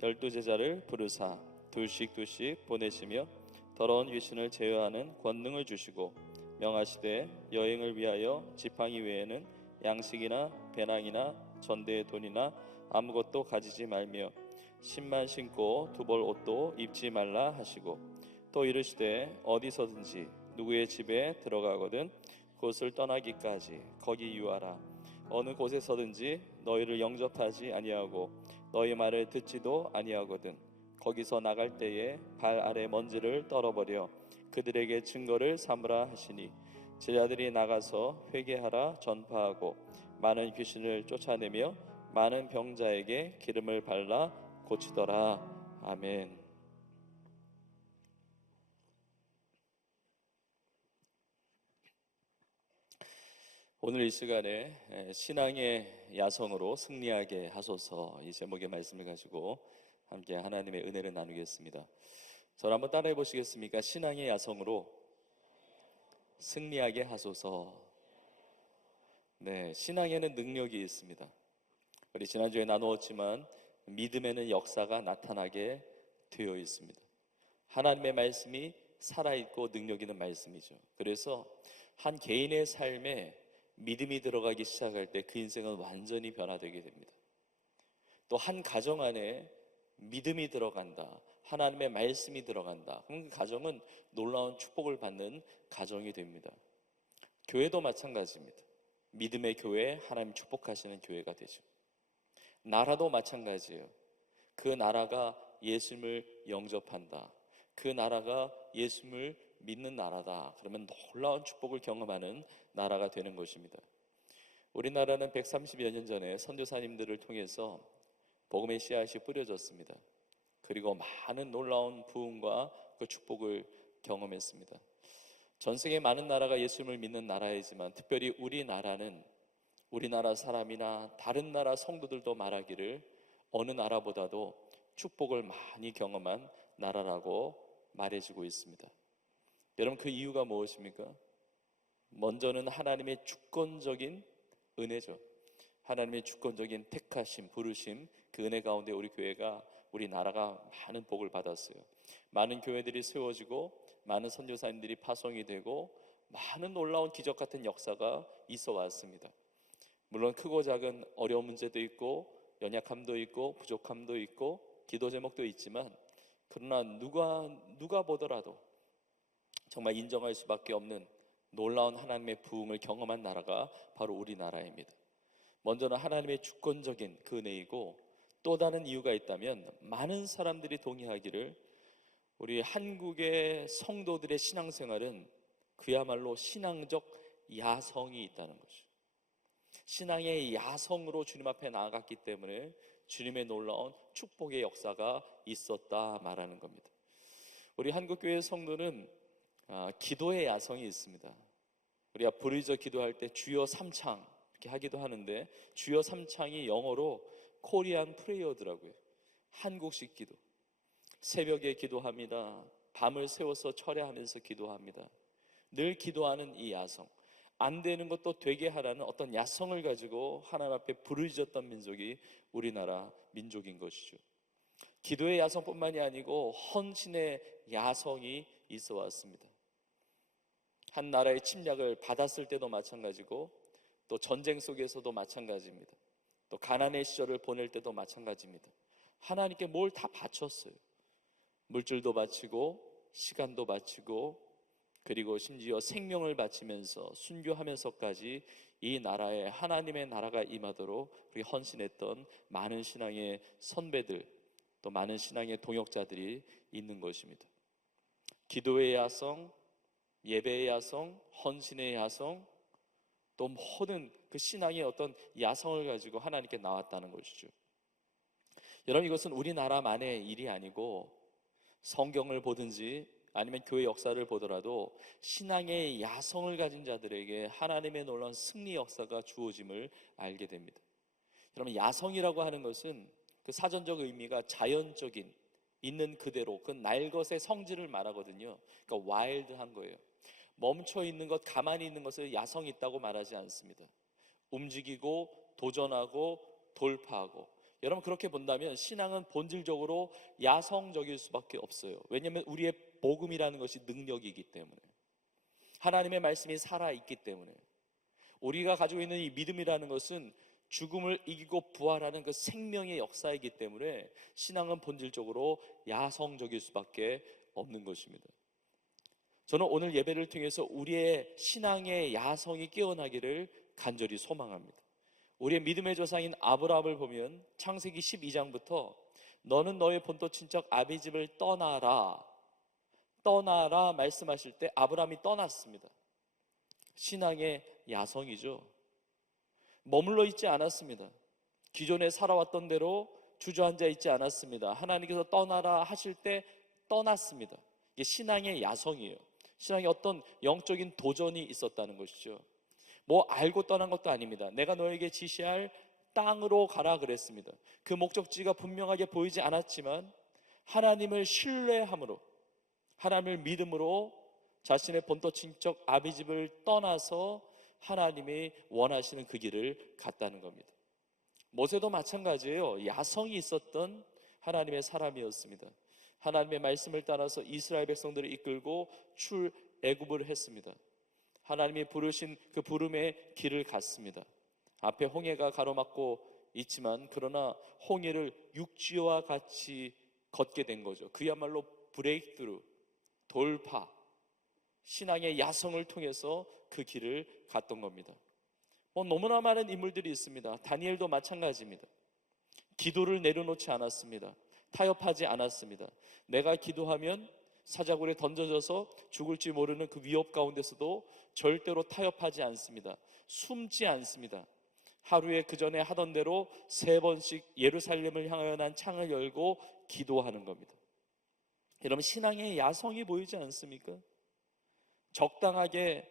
12제자를 부르사 둘씩 보내시며 더러운 귀신을 제어하는 권능을 주시고 명하시되 여행을 위하여 지팡이 외에는 양식이나 배낭이나 전대의 돈이나 아무것도 가지지 말며 신만 신고 두벌 옷도 입지 말라 하시고 또 이르시되 어디서든지 누구의 집에 들어가거든 그곳을 떠나기까지 거기 유하라. 어느 곳에서든지 너희를 영접하지 아니하고 너희 말을 듣지도 아니하거든 거기서 나갈 때에 발 아래 먼지를 떨어버려 그들에게 증거를 삼으라 하시니 제자들이 나가서 회개하라 전파하고 많은 귀신을 쫓아내며 많은 병자에게 기름을 발라 고치더라. 아멘. 오늘 이 시간에 신앙의 야성으로 승리하게 하소서 이 제목의 말씀을 가지고 함께 하나님의 은혜를 나누겠습니다. 저를 한번 따라해 보시겠습니까? 신앙의 야성으로 승리하게 하소서. 네, 신앙에는 능력이 있습니다. 우리 지난주에 나누었지만 믿음에는 역사가 나타나게 되어 있습니다. 하나님의 말씀이 살아있고 능력 있는 말씀이죠. 그래서 한 개인의 삶에 믿음이 들어가기 시작할 때 그 인생은 완전히 변화되게 됩니다. 또 한 가정 안에 믿음이 들어간다, 하나님의 말씀이 들어간다, 그럼 그 가정은 놀라운 축복을 받는 가정이 됩니다. 교회도 마찬가지입니다. 믿음의 교회, 하나님 축복하시는 교회가 되죠. 나라도 마찬가지예요. 그 나라가 예수님을 영접한다, 그 나라가 예수님을 믿는 나라다, 그러면 놀라운 축복을 경험하는 나라가 되는 것입니다. 우리나라는 130여 년 전에 선교사님들을 통해서 복음의 씨앗이 뿌려졌습니다. 그리고 많은 놀라운 부흥과 그 축복을 경험했습니다. 전 세계 많은 나라가 예수님을 믿는 나라이지만 특별히 우리나라는 우리나라 사람이나 다른 나라 성도들도 말하기를 어느 나라보다도 축복을 많이 경험한 나라라고 말해주고 있습니다. 여러분, 그 이유가 무엇입니까? 먼저는 하나님의 주권적인 은혜죠. 하나님의 주권적인 택하심, 부르심, 그 은혜 가운데 우리 교회가, 우리 나라가 많은 복을 받았어요. 많은 교회들이 세워지고 많은 선교사님들이 파송이 되고 많은 놀라운 기적 같은 역사가 있어 왔습니다. 물론 크고 작은 어려운 문제도 있고 연약함도 있고 부족함도 있고 기도 제목도 있지만, 그러나 누가 보더라도 정말 인정할 수밖에 없는 놀라운 하나님의 부흥을 경험한 나라가 바로 우리나라입니다. 먼저는 하나님의 주권적인 그 은혜이고, 또 다른 이유가 있다면 많은 사람들이 동의하기를 우리 한국의 성도들의 신앙생활은 그야말로 신앙적 야성이 있다는 것이죠. 신앙의 야성으로 주님 앞에 나아갔기 때문에 주님의 놀라운 축복의 역사가 있었다 말하는 겁니다. 우리 한국교회 성도는 기도의 야성이 있습니다. 우리가 부르짖어 기도할 때 주여 삼창 이렇게 하기도 하는데, 주여 삼창이 영어로 코리안 프레이어더라고요. 한국식 기도. 새벽에 기도합니다. 밤을 새워서 철야하면서 기도합니다. 늘 기도하는 이 야성, 안 되는 것도 되게 하라는 어떤 야성을 가지고 하나님 앞에 부르짖었던 민족이 우리나라 민족인 것이죠. 기도의 야성뿐만이 아니고 헌신의 야성이 있어 왔습니다. 한 나라의 침략을 받았을 때도 마찬가지고, 또 전쟁 속에서도 마찬가지입니다. 또 가난의 시절을 보낼 때도 마찬가지입니다. 하나님께 뭘 다 바쳤어요. 물질도 바치고 시간도 바치고, 그리고 심지어 생명을 바치면서 순교하면서까지 이 나라에 하나님의 나라가 임하도록 그렇게 헌신했던 많은 신앙의 선배들, 또 많은 신앙의 동역자들이 있는 것입니다. 기도의 야성, 예배의 야성, 헌신의 야성, 또 모든 그 신앙의 어떤 야성을 가지고 하나님께 나왔다는 것이죠. 여러분, 이것은 우리나라만의 일이 아니고 성경을 보든지 아니면 교회 역사를 보더라도 신앙의 야성을 가진 자들에게 하나님의 놀라운 승리 역사가 주어짐을 알게 됩니다. 그러면 야성이라고 하는 것은 그 사전적 의미가 자연적인, 있는 그대로 그 날 것의 성질을 말하거든요. 그러니까 와일드한 거예요. 멈춰 있는 것, 가만히 있는 것을 야성이 있다고 말하지 않습니다. 움직이고 도전하고 돌파하고. 여러분, 그렇게 본다면 신앙은 본질적으로 야성적일 수밖에 없어요. 왜냐하면 우리의 복음이라는 것이 능력이기 때문에, 하나님의 말씀이 살아있기 때문에, 우리가 가지고 있는 이 믿음이라는 것은 죽음을 이기고 부활하는 그 생명의 역사이기 때문에 신앙은 본질적으로 야성적일 수밖에 없는 것입니다. 저는 오늘 예배를 통해서 우리의 신앙의 야성이 깨어나기를 간절히 소망합니다. 우리의 믿음의 조상인 아브라함을 보면 창세기 12장부터 너는 너의 본토 친척 아비집을 떠나라 말씀하실 때 아브라함이 떠났습니다. 신앙의 야성이죠. 머물러 있지 않았습니다. 기존에 살아왔던 대로 주저앉아 있지 않았습니다. 하나님께서 떠나라 하실 때 떠났습니다. 이게 신앙의 야성이에요. 신앙에 어떤 영적인 도전이 있었다는 것이죠. 뭐 알고 떠난 것도 아닙니다. 내가 너에게 지시할 땅으로 가라 그랬습니다. 그 목적지가 분명하게 보이지 않았지만 하나님을 신뢰함으로, 하나님을 믿음으로 자신의 본토 친척 아비집을 떠나서 하나님이 원하시는 그 길을 갔다는 겁니다. 모세도 마찬가지예요. 야성이 있었던 하나님의 사람이었습니다. 하나님의 말씀을 따라서 이스라엘 백성들을 이끌고 출애굽을 했습니다. 하나님이 부르신 그 부름의 길을 갔습니다. 앞에 홍해가 가로막고 있지만 그러나 홍해를 육지와 같이 걷게 된 거죠. 그야말로 브레이크트루, 돌파, 신앙의 야성을 통해서 그 길을 갔던 겁니다. 너무나 많은 인물들이 있습니다. 다니엘도 마찬가지입니다. 기도를 내려놓지 않았습니다. 타협하지 않았습니다. 내가 기도하면 사자굴에 던져져서 죽을지 모르는 그 위협 가운데서도 절대로 타협하지 않습니다. 숨지 않습니다. 하루에 그 전에 하던 대로 3번씩 예루살렘을 향하여 난 창을 열고 기도하는 겁니다. 여러분, 신앙의 야성이 보이지 않습니까? 적당하게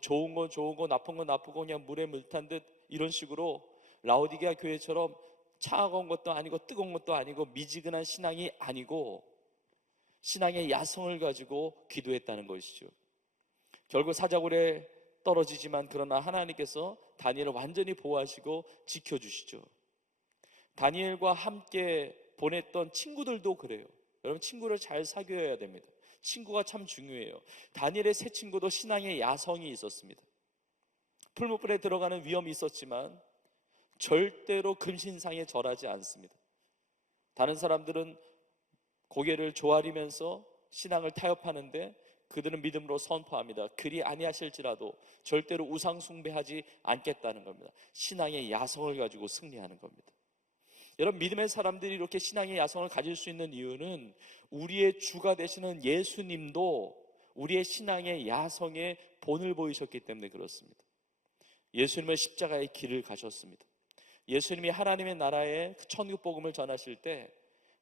좋은 건 좋은 거, 나쁜 건 나쁘고 그냥 물에 물 탄 듯 이런 식으로 라오디게아 교회처럼 차가운 것도 아니고 뜨거운 것도 아니고 미지근한 신앙이 아니고 신앙의 야성을 가지고 기도했다는 것이죠. 결국 사자굴에 떨어지지만 그러나 하나님께서 다니엘을 완전히 보호하시고 지켜주시죠. 다니엘과 함께 보냈던 친구들도 그래요. 여러분, 친구를 잘 사귀어야 됩니다. 친구가 참 중요해요. 다니엘의 새 친구도 신앙의 야성이 있었습니다. 풀무불에 들어가는 위험이 있었지만 절대로 금신상에 절하지 않습니다. 다른 사람들은 고개를 조아리면서 신앙을 타협하는데 그들은 믿음으로 선포합니다. 그리 아니하실지라도 절대로 우상 숭배하지 않겠다는 겁니다. 신앙의 야성을 가지고 승리하는 겁니다. 여러분, 믿음의 사람들이 이렇게 신앙의 야성을 가질 수 있는 이유는 우리의 주가 되시는 예수님도 우리의 신앙의 야성의 본을 보이셨기 때문에 그렇습니다. 예수님은 십자가의 길을 가셨습니다. 예수님이 하나님의 나라의 천국 복음을 전하실 때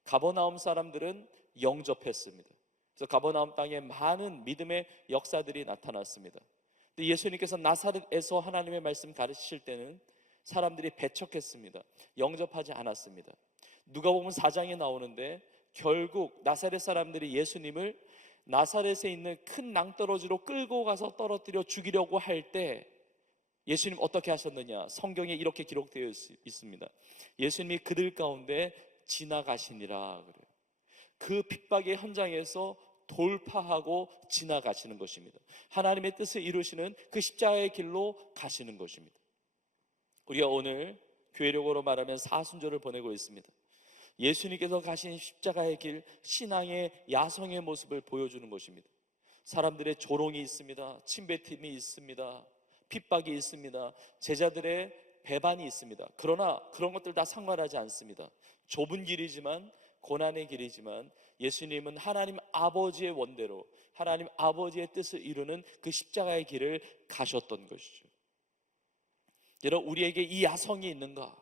가버나움 사람들은 영접했습니다. 그래서 가버나움 땅에 많은 믿음의 역사들이 나타났습니다. 근데 예수님께서 나사렛에서 하나님의 말씀 가르치실 때는 사람들이 배척했습니다. 영접하지 않았습니다. 누가복음 4장에 나오는데 결국 나사렛 사람들이 예수님을 나사렛에 있는 큰 낭떠러지로 끌고 가서 떨어뜨려 죽이려고 할 때 예수님 어떻게 하셨느냐? 성경에 이렇게 기록되어 있습니다. 예수님이 그들 가운데 지나가시니라 그래요. 그 핍박의 현장에서 돌파하고 지나가시는 것입니다. 하나님의 뜻을 이루시는 그 십자가의 길로 가시는 것입니다. 우리가 오늘 교회력으로 말하면 사순절을 보내고 있습니다. 예수님께서 가신 십자가의 길, 신앙의 야성의 모습을 보여주는 것입니다. 사람들의 조롱이 있습니다. 침뱉음이 있습니다. 핍박이 있습니다. 제자들의 배반이 있습니다. 그러나 그런 것들 다 상관하지 않습니다. 좁은 길이지만, 고난의 길이지만 예수님은 하나님 아버지의 원대로 하나님 아버지의 뜻을 이루는 그 십자가의 길을 가셨던 것이죠. 여러분, 우리에게 이 야성이 있는가?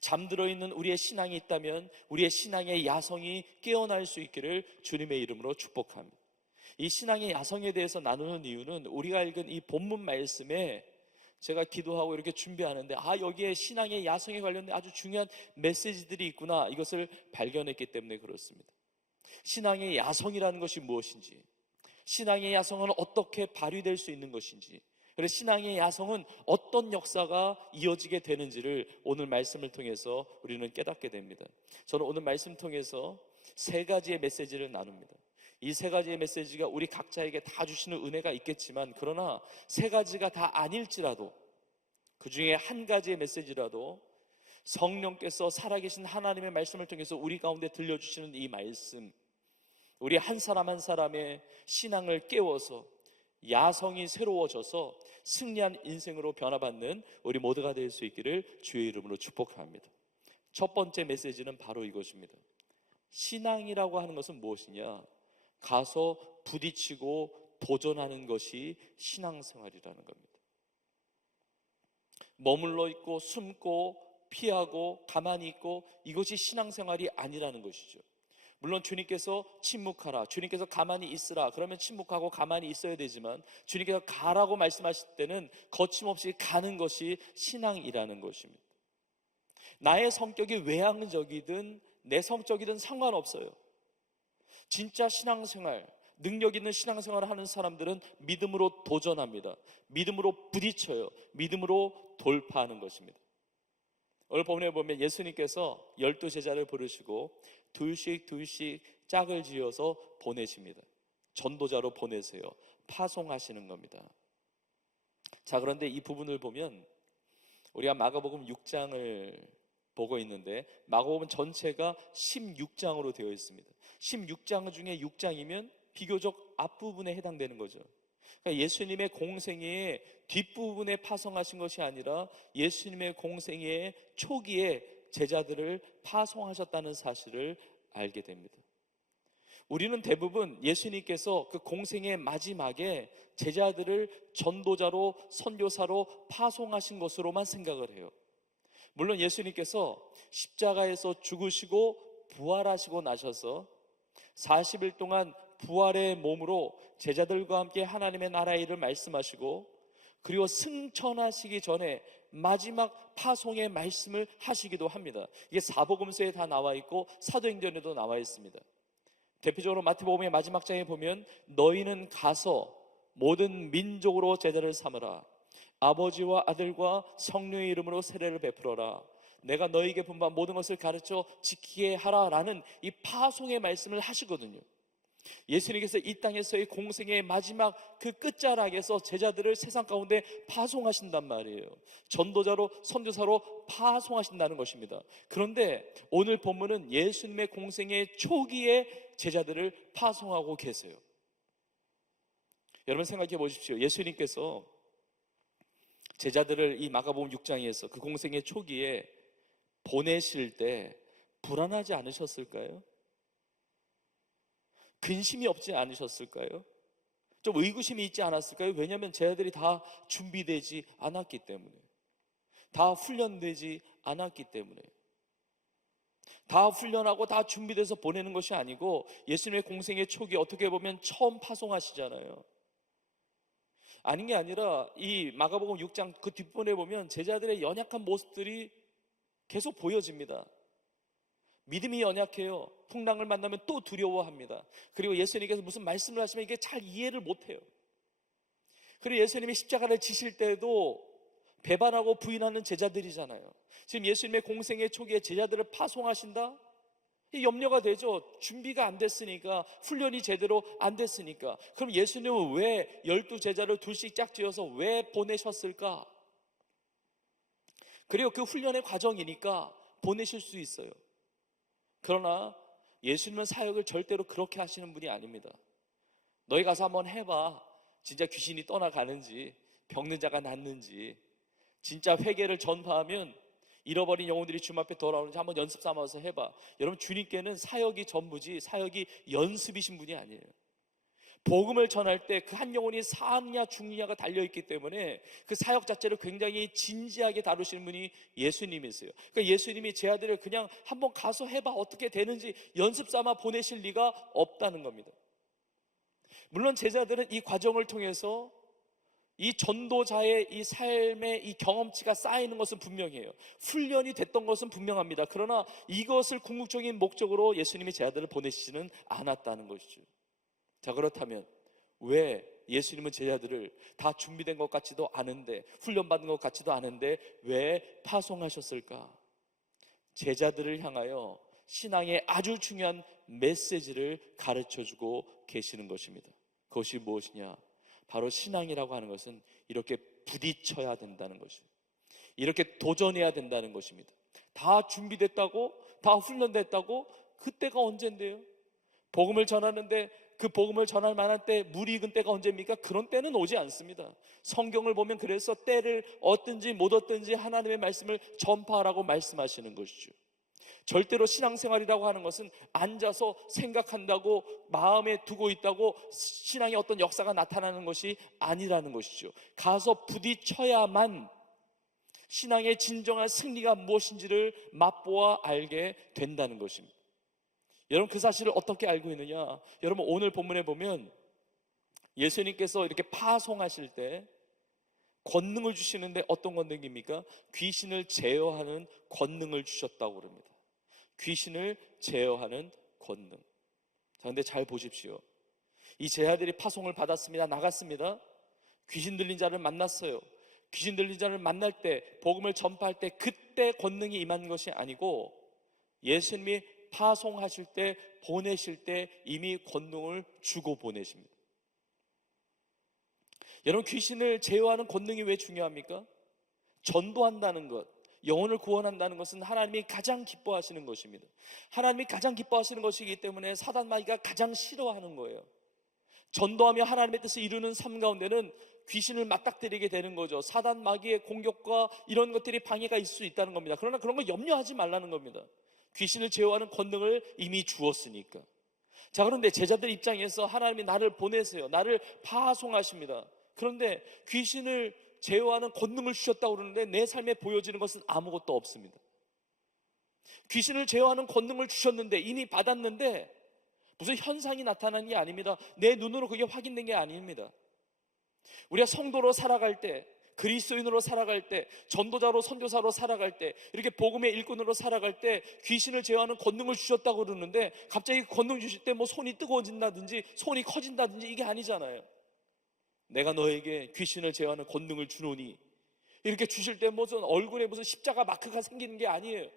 잠들어 있는 우리의 신앙이 있다면 우리의 신앙의 야성이 깨어날 수 있기를 주님의 이름으로 축복합니다. 이 신앙의 야성에 대해서 나누는 이유는 우리가 읽은 이 본문 말씀에 제가 기도하고 이렇게 준비하는데 여기에 신앙의 야성에 관련된 아주 중요한 메시지들이 있구나, 이것을 발견했기 때문에 그렇습니다. 신앙의 야성이라는 것이 무엇인지, 신앙의 야성은 어떻게 발휘될 수 있는 것인지, 그래서 신앙의 야성은 어떤 역사가 이어지게 되는지를 오늘 말씀을 통해서 우리는 깨닫게 됩니다. 저는 오늘 말씀 통해서 세 가지의 메시지를 나눕니다. 이 세 가지의 메시지가 우리 각자에게 다 주시는 은혜가 있겠지만, 그러나 세 가지가 다 아닐지라도 그 중에 한 가지의 메시지라도 성령께서 살아계신 하나님의 말씀을 통해서 우리 가운데 들려주시는 이 말씀, 우리 한 사람 한 사람의 신앙을 깨워서 야성이 새로워져서 승리한 인생으로 변화받는 우리 모두가 될 수 있기를 주의 이름으로 축복합니다. 첫 번째 메시지는 바로 이것입니다. 신앙이라고 하는 것은 무엇이냐? 가서 부딪히고 도전하는 것이 신앙생활이라는 겁니다. 머물러 있고 숨고 피하고 가만히 있고, 이것이 신앙생활이 아니라는 것이죠. 물론 주님께서 침묵하라, 주님께서 가만히 있으라, 그러면 침묵하고 가만히 있어야 되지만, 주님께서 가라고 말씀하실 때는 거침없이 가는 것이 신앙이라는 것입니다. 나의 성격이 외향적이든 내성적이든 상관없어요. 진짜 신앙생활, 능력 있는 신앙생활을 하는 사람들은 믿음으로 도전합니다. 믿음으로 부딪혀요. 믿음으로 돌파하는 것입니다. 오늘 본문에 보면 예수님께서 12제자를 부르시고 둘씩 짝을 지어서 보내십니다. 전도자로 보내세요. 파송하시는 겁니다. 자, 그런데 이 부분을 보면 우리가 마가복음 6장을 보고 있는데, 마가복음 전체가 16장으로 되어 있습니다. 16장 중에 6장이면 비교적 앞부분에 해당되는 거죠. 그러니까 예수님의 공생애의 뒷부분에 파송하신 것이 아니라 예수님의 공생애의 초기에 제자들을 파송하셨다는 사실을 알게 됩니다. 우리는 대부분 예수님께서 그 공생의 마지막에 제자들을 전도자로, 선교사로 파송하신 것으로만 생각을 해요. 물론 예수님께서 십자가에서 죽으시고 부활하시고 나셔서 40일 동안 부활의 몸으로 제자들과 함께 하나님의 나라의 일을 말씀하시고, 그리고 승천하시기 전에 마지막 파송의 말씀을 하시기도 합니다. 이게 사복음서에 다 나와 있고 사도행전에도 나와 있습니다. 대표적으로 마태복음의 마지막 장에 보면 너희는 가서 모든 민족으로 제자를 삼으라. 아버지와 아들과 성령의 이름으로 세례를 베풀어라. 내가 너희에게 분부한 모든 것을 가르쳐 지키게 하라라는 이 파송의 말씀을 하시거든요. 예수님께서 이 땅에서의 공생의 마지막 그 끝자락에서 제자들을 세상 가운데 파송하신단 말이에요. 전도자로, 선교사로 파송하신다는 것입니다. 그런데 오늘 본문은 예수님의 공생의 초기에 제자들을 파송하고 계세요. 여러분 생각해 보십시오. 예수님께서 제자들을 이 마가복음 6장에서 그 공생의 초기에 보내실 때 불안하지 않으셨을까요? 근심이 없지 않으셨을까요? 좀 의구심이 있지 않았을까요? 왜냐하면 제자들이 다 준비되지 않았기 때문에, 다 훈련되지 않았기 때문에, 다 훈련하고 다 준비돼서 보내는 것이 아니고 예수님의 공생의 초기 어떻게 보면 처음 파송하시잖아요. 아닌 게 아니라 이 마가복음 6장 그 뒷부분에 보면 제자들의 연약한 모습들이 계속 보여집니다. 믿음이 연약해요. 풍랑을 만나면 또 두려워합니다. 그리고 예수님께서 무슨 말씀을 하시면 이게 잘 이해를 못해요. 그리고 예수님이 십자가를 지실 때도 배반하고 부인하는 제자들이잖아요. 지금 예수님의 공생의 초기에 제자들을 파송하신다? 이 염려가 되죠. 준비가 안 됐으니까, 훈련이 제대로 안 됐으니까. 그럼 예수님은 왜 12제자를 둘씩 짝지어서 왜 보내셨을까? 그리고 그 훈련의 과정이니까 보내실 수 있어요. 그러나 예수님은 사역을 절대로 그렇게 하시는 분이 아닙니다. 너희 가서 한번 해봐. 진짜 귀신이 떠나가는지, 병든 자가 낫는지, 진짜 회개를 전파하면 잃어버린 영혼들이 주님 앞에 돌아오는지 한번 연습 삼아서 해봐. 여러분, 주님께는 사역이 전부지 사역이 연습이신 분이 아니에요. 복음을 전할 때 그 한 영혼이 사느냐 죽느냐가 달려있기 때문에 그 사역 자체를 굉장히 진지하게 다루시는 분이 예수님이세요. 그러니까 예수님이 제 아들을 그냥 한번 가서 해봐 어떻게 되는지 연습 삼아 보내실 리가 없다는 겁니다. 물론 제자들은 이 과정을 통해서 이 전도자의 이 삶의 이 경험치가 쌓이는 것은 분명해요. 훈련이 됐던 것은 분명합니다. 그러나 이것을 궁극적인 목적으로 예수님이 제자들을 보내시지는 않았다는 것이죠. 자, 그렇다면 왜 예수님은 제자들을 다 준비된 것 같지도 않은데, 훈련받은 것 같지도 않은데 왜 파송하셨을까? 제자들을 향하여 신앙의 아주 중요한 메시지를 가르쳐주고 계시는 것입니다. 그것이 무엇이냐? 바로 신앙이라고 하는 것은 이렇게 부딪혀야 된다는 것입니다. 이렇게 도전해야 된다는 것입니다. 다 준비됐다고, 다 훈련됐다고, 그때가 언젠데요? 복음을 전하는데 그 복음을 전할 만한 때, 물이 익은 때가 언제입니까? 그런 때는 오지 않습니다. 성경을 보면 그래서 때를 얻든지 못 얻든지 하나님의 말씀을 전파하라고 말씀하시는 것이죠. 절대로 신앙생활이라고 하는 것은 앉아서 생각한다고, 마음에 두고 있다고 신앙의 어떤 역사가 나타나는 것이 아니라는 것이죠. 가서 부딪혀야만 신앙의 진정한 승리가 무엇인지를 맛보아 알게 된다는 것입니다. 여러분, 그 사실을 어떻게 알고 있느냐? 여러분, 오늘 본문에 보면 예수님께서 이렇게 파송하실 때 권능을 주시는데 어떤 권능입니까? 귀신을 제어하는 권능을 주셨다고 그럽니다. 귀신을 제어하는 권능. 자, 근데 잘 보십시오. 이 제자들이 파송을 받았습니다. 나갔습니다. 귀신 들린 자를 만났어요. 귀신 들린 자를 만날 때, 복음을 전파할 때, 그때 권능이 임한 것이 아니고 예수님이 파송하실 때, 보내실 때 이미 권능을 주고 보내십니다. 여러분, 귀신을 제어하는 권능이 왜 중요합니까? 전도한다는 것, 영혼을 구원한다는 것은 하나님이 가장 기뻐하시는 것입니다. 하나님이 가장 기뻐하시는 것이기 때문에 사단 마귀가 가장 싫어하는 거예요. 전도하며 하나님의 뜻을 이루는 삶 가운데는 귀신을 맞닥뜨리게 되는 거죠. 사단 마귀의 공격과 이런 것들이 방해가 있을 수 있다는 겁니다. 그러나 그런 거 염려하지 말라는 겁니다. 귀신을 제어하는 권능을 이미 주었으니까. 자, 그런데 제자들 입장에서 하나님이 나를 보내세요. 나를 파송하십니다. 그런데 귀신을 제어하는 권능을 주셨다고 그러는데 내 삶에 보여지는 것은 아무것도 없습니다. 귀신을 제어하는 권능을 주셨는데, 이미 받았는데 무슨 현상이 나타나는 게 아닙니다. 내 눈으로 그게 확인된 게 아닙니다. 우리가 성도로 살아갈 때, 그리스도인으로 살아갈 때, 전도자로 선교사로 살아갈 때, 이렇게 복음의 일꾼으로 살아갈 때 귀신을 제어하는 권능을 주셨다고 그러는데 갑자기 권능 주실 때 뭐 손이 뜨거워진다든지 손이 커진다든지 이게 아니잖아요. 내가 너에게 귀신을 제어하는 권능을 주노니, 이렇게 주실 때 무슨 얼굴에 무슨 십자가 마크가 생기는 게 아니에요.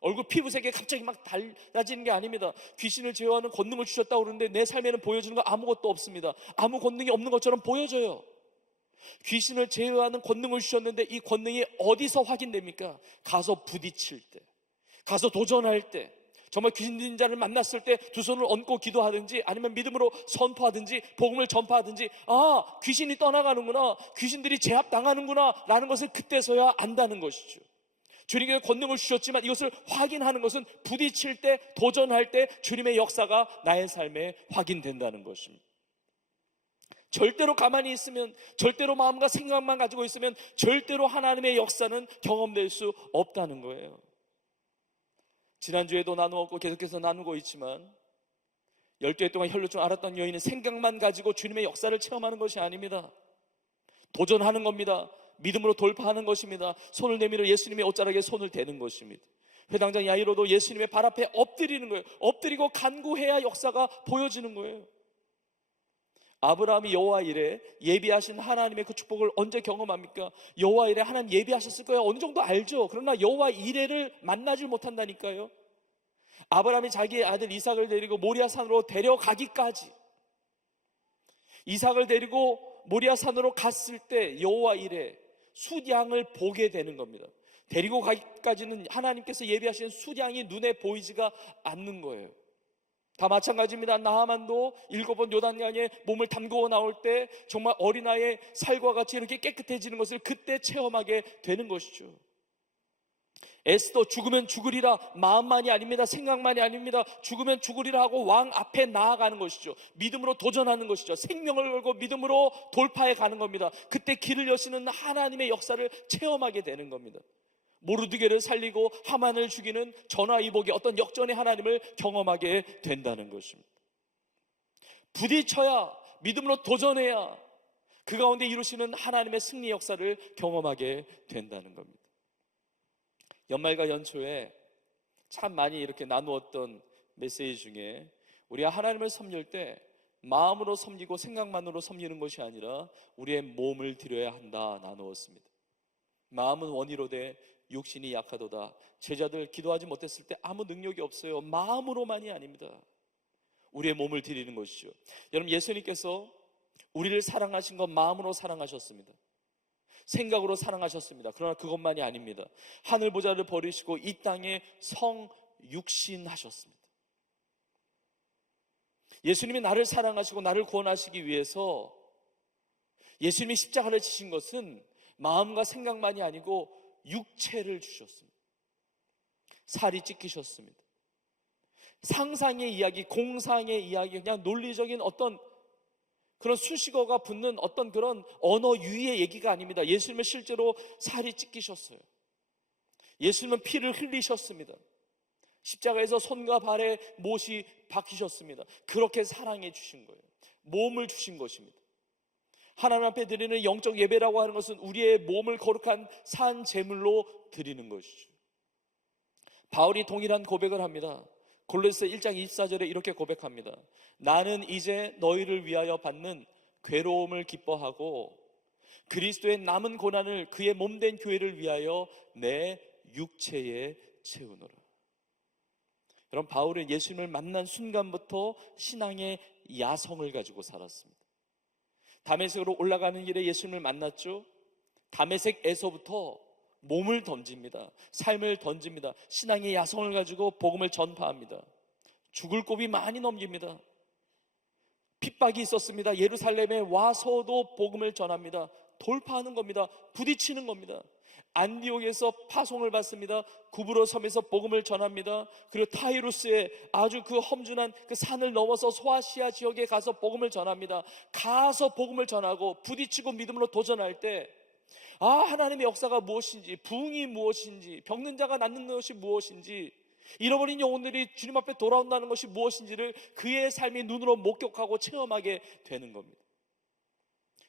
얼굴 피부색이 갑자기 막 달라지는 게 아닙니다. 귀신을 제어하는 권능을 주셨다고 그러는데 내 삶에는 보여주는 거 아무것도 없습니다. 아무 권능이 없는 것처럼 보여져요. 귀신을 제어하는 권능을 주셨는데 이 권능이 어디서 확인됩니까? 가서 부딪힐 때, 가서 도전할 때, 정말 귀신 들린 자를 만났을 때 두 손을 얹고 기도하든지 아니면 믿음으로 선포하든지 복음을 전파하든지, 아, 귀신이 떠나가는구나, 귀신들이 제압당하는구나 라는 것을 그때서야 안다는 것이죠. 주님께서 권능을 주셨지만 이것을 확인하는 것은 부딪힐 때, 도전할 때 주님의 역사가 나의 삶에 확인된다는 것입니다. 절대로 가만히 있으면, 절대로 마음과 생각만 가지고 있으면 절대로 하나님의 역사는 경험될 수 없다는 거예요. 지난주에도 나누었고 계속해서 나누고 있지만 12해 동안 혈루증 앓았던 여인은 생각만 가지고 주님의 역사를 체험하는 것이 아닙니다. 도전하는 겁니다. 믿음으로 돌파하는 것입니다. 손을 내밀어 예수님의 옷자락에 손을 대는 것입니다. 회당장 야이로도 예수님의 발 앞에 엎드리는 거예요. 엎드리고 간구해야 역사가 보여지는 거예요. 아브라함이 여호와 이레 예비하신 하나님의 그 축복을 언제 경험합니까? 여호와 이레 하나님 예비하셨을 거예요. 어느 정도 알죠. 그러나 여호와 이레를 만나질 못한다니까요. 아브라함이 자기의 아들 이삭을 데리고 모리아 산으로 데려가기까지, 이삭을 데리고 모리아 산으로 갔을 때 여호와 이레 숫양을 보게 되는 겁니다. 데리고 가기까지는 하나님께서 예비하신 숫양이 눈에 보이지가 않는 거예요. 다 마찬가지입니다. 나하만도 7번 요단강에 몸을 담그고 나올 때 정말 어린아이의 살과 같이 이렇게 깨끗해지는 것을 그때 체험하게 되는 것이죠. 에스더 죽으면 죽으리라 마음만이 아닙니다. 생각만이 아닙니다. 죽으면 죽으리라 하고 왕 앞에 나아가는 것이죠. 믿음으로 도전하는 것이죠. 생명을 걸고 믿음으로 돌파해 가는 겁니다. 그때 길을 여시는 하나님의 역사를 체험하게 되는 겁니다. 모르드게를 살리고 하만을 죽이는 전화위복의 어떤 역전의 하나님을 경험하게 된다는 것입니다. 부딪혀야, 믿음으로 도전해야 그 가운데 이루시는 하나님의 승리 역사를 경험하게 된다는 겁니다. 연말과 연초에 참 많이 이렇게 나누었던 메시지 중에 우리가 하나님을 섬길 때 마음으로 섬기고 생각만으로 섬기는 것이 아니라 우리의 몸을 드려야 한다 나누었습니다. 마음은 원이로되 육신이 약하도다. 제자들 기도하지 못했을 때 아무 능력이 없어요. 마음으로만이 아닙니다. 우리의 몸을 드리는 것이죠. 여러분, 예수님께서 우리를 사랑하신 건 마음으로 사랑하셨습니다. 생각으로 사랑하셨습니다. 그러나 그것만이 아닙니다. 하늘 보좌를 버리시고 이 땅에 성육신하셨습니다. 예수님이 나를 사랑하시고 나를 구원하시기 위해서 예수님이 십자가를 지신 것은 마음과 생각만이 아니고 육체를 주셨습니다. 살이 찢기셨습니다. 상상의 이야기, 공상의 이야기, 그냥 논리적인 어떤 그런 수식어가 붙는 어떤 그런 언어 유희의 얘기가 아닙니다. 예수님은 실제로 살이 찢기셨어요. 예수님은 피를 흘리셨습니다. 십자가에서 손과 발에 못이 박히셨습니다. 그렇게 사랑해 주신 거예요. 몸을 주신 것입니다. 하나님 앞에 드리는 영적 예배라고 하는 것은 우리의 몸을 거룩한 산 제물로 드리는 것이죠. 바울이 동일한 고백을 합니다. 골로새 1장 24절에 이렇게 고백합니다. 나는 이제 너희를 위하여 받는 괴로움을 기뻐하고 그리스도의 남은 고난을 그의 몸된 교회를 위하여 내 육체에 채우노라. 여러분, 바울은 예수님을 만난 순간부터 신앙의 야성을 가지고 살았습니다. 다메섹으로 올라가는 길에 예수님을 만났죠. 다메섹에서부터 몸을 던집니다. 삶을 던집니다. 신앙의 야성을 가지고 복음을 전파합니다. 죽을 곱이 많이 넘깁니다. 핍박이 있었습니다. 예루살렘에 와서도 복음을 전합니다. 돌파하는 겁니다. 부딪히는 겁니다. 안디옥에서 파송을 받습니다. 구브로 섬에서 복음을 전합니다. 그리고 타이루스의 아주 그 험준한 그 산을 넘어서 소아시아 지역에 가서 복음을 전합니다. 가서 복음을 전하고 부딪히고 믿음으로 도전할 때 하나님의 역사가 무엇인지, 부흥이 무엇인지, 병든 자가 낫는 것이 무엇인지, 잃어버린 영혼들이 주님 앞에 돌아온다는 것이 무엇인지를 그의 삶이 눈으로 목격하고 체험하게 되는 겁니다.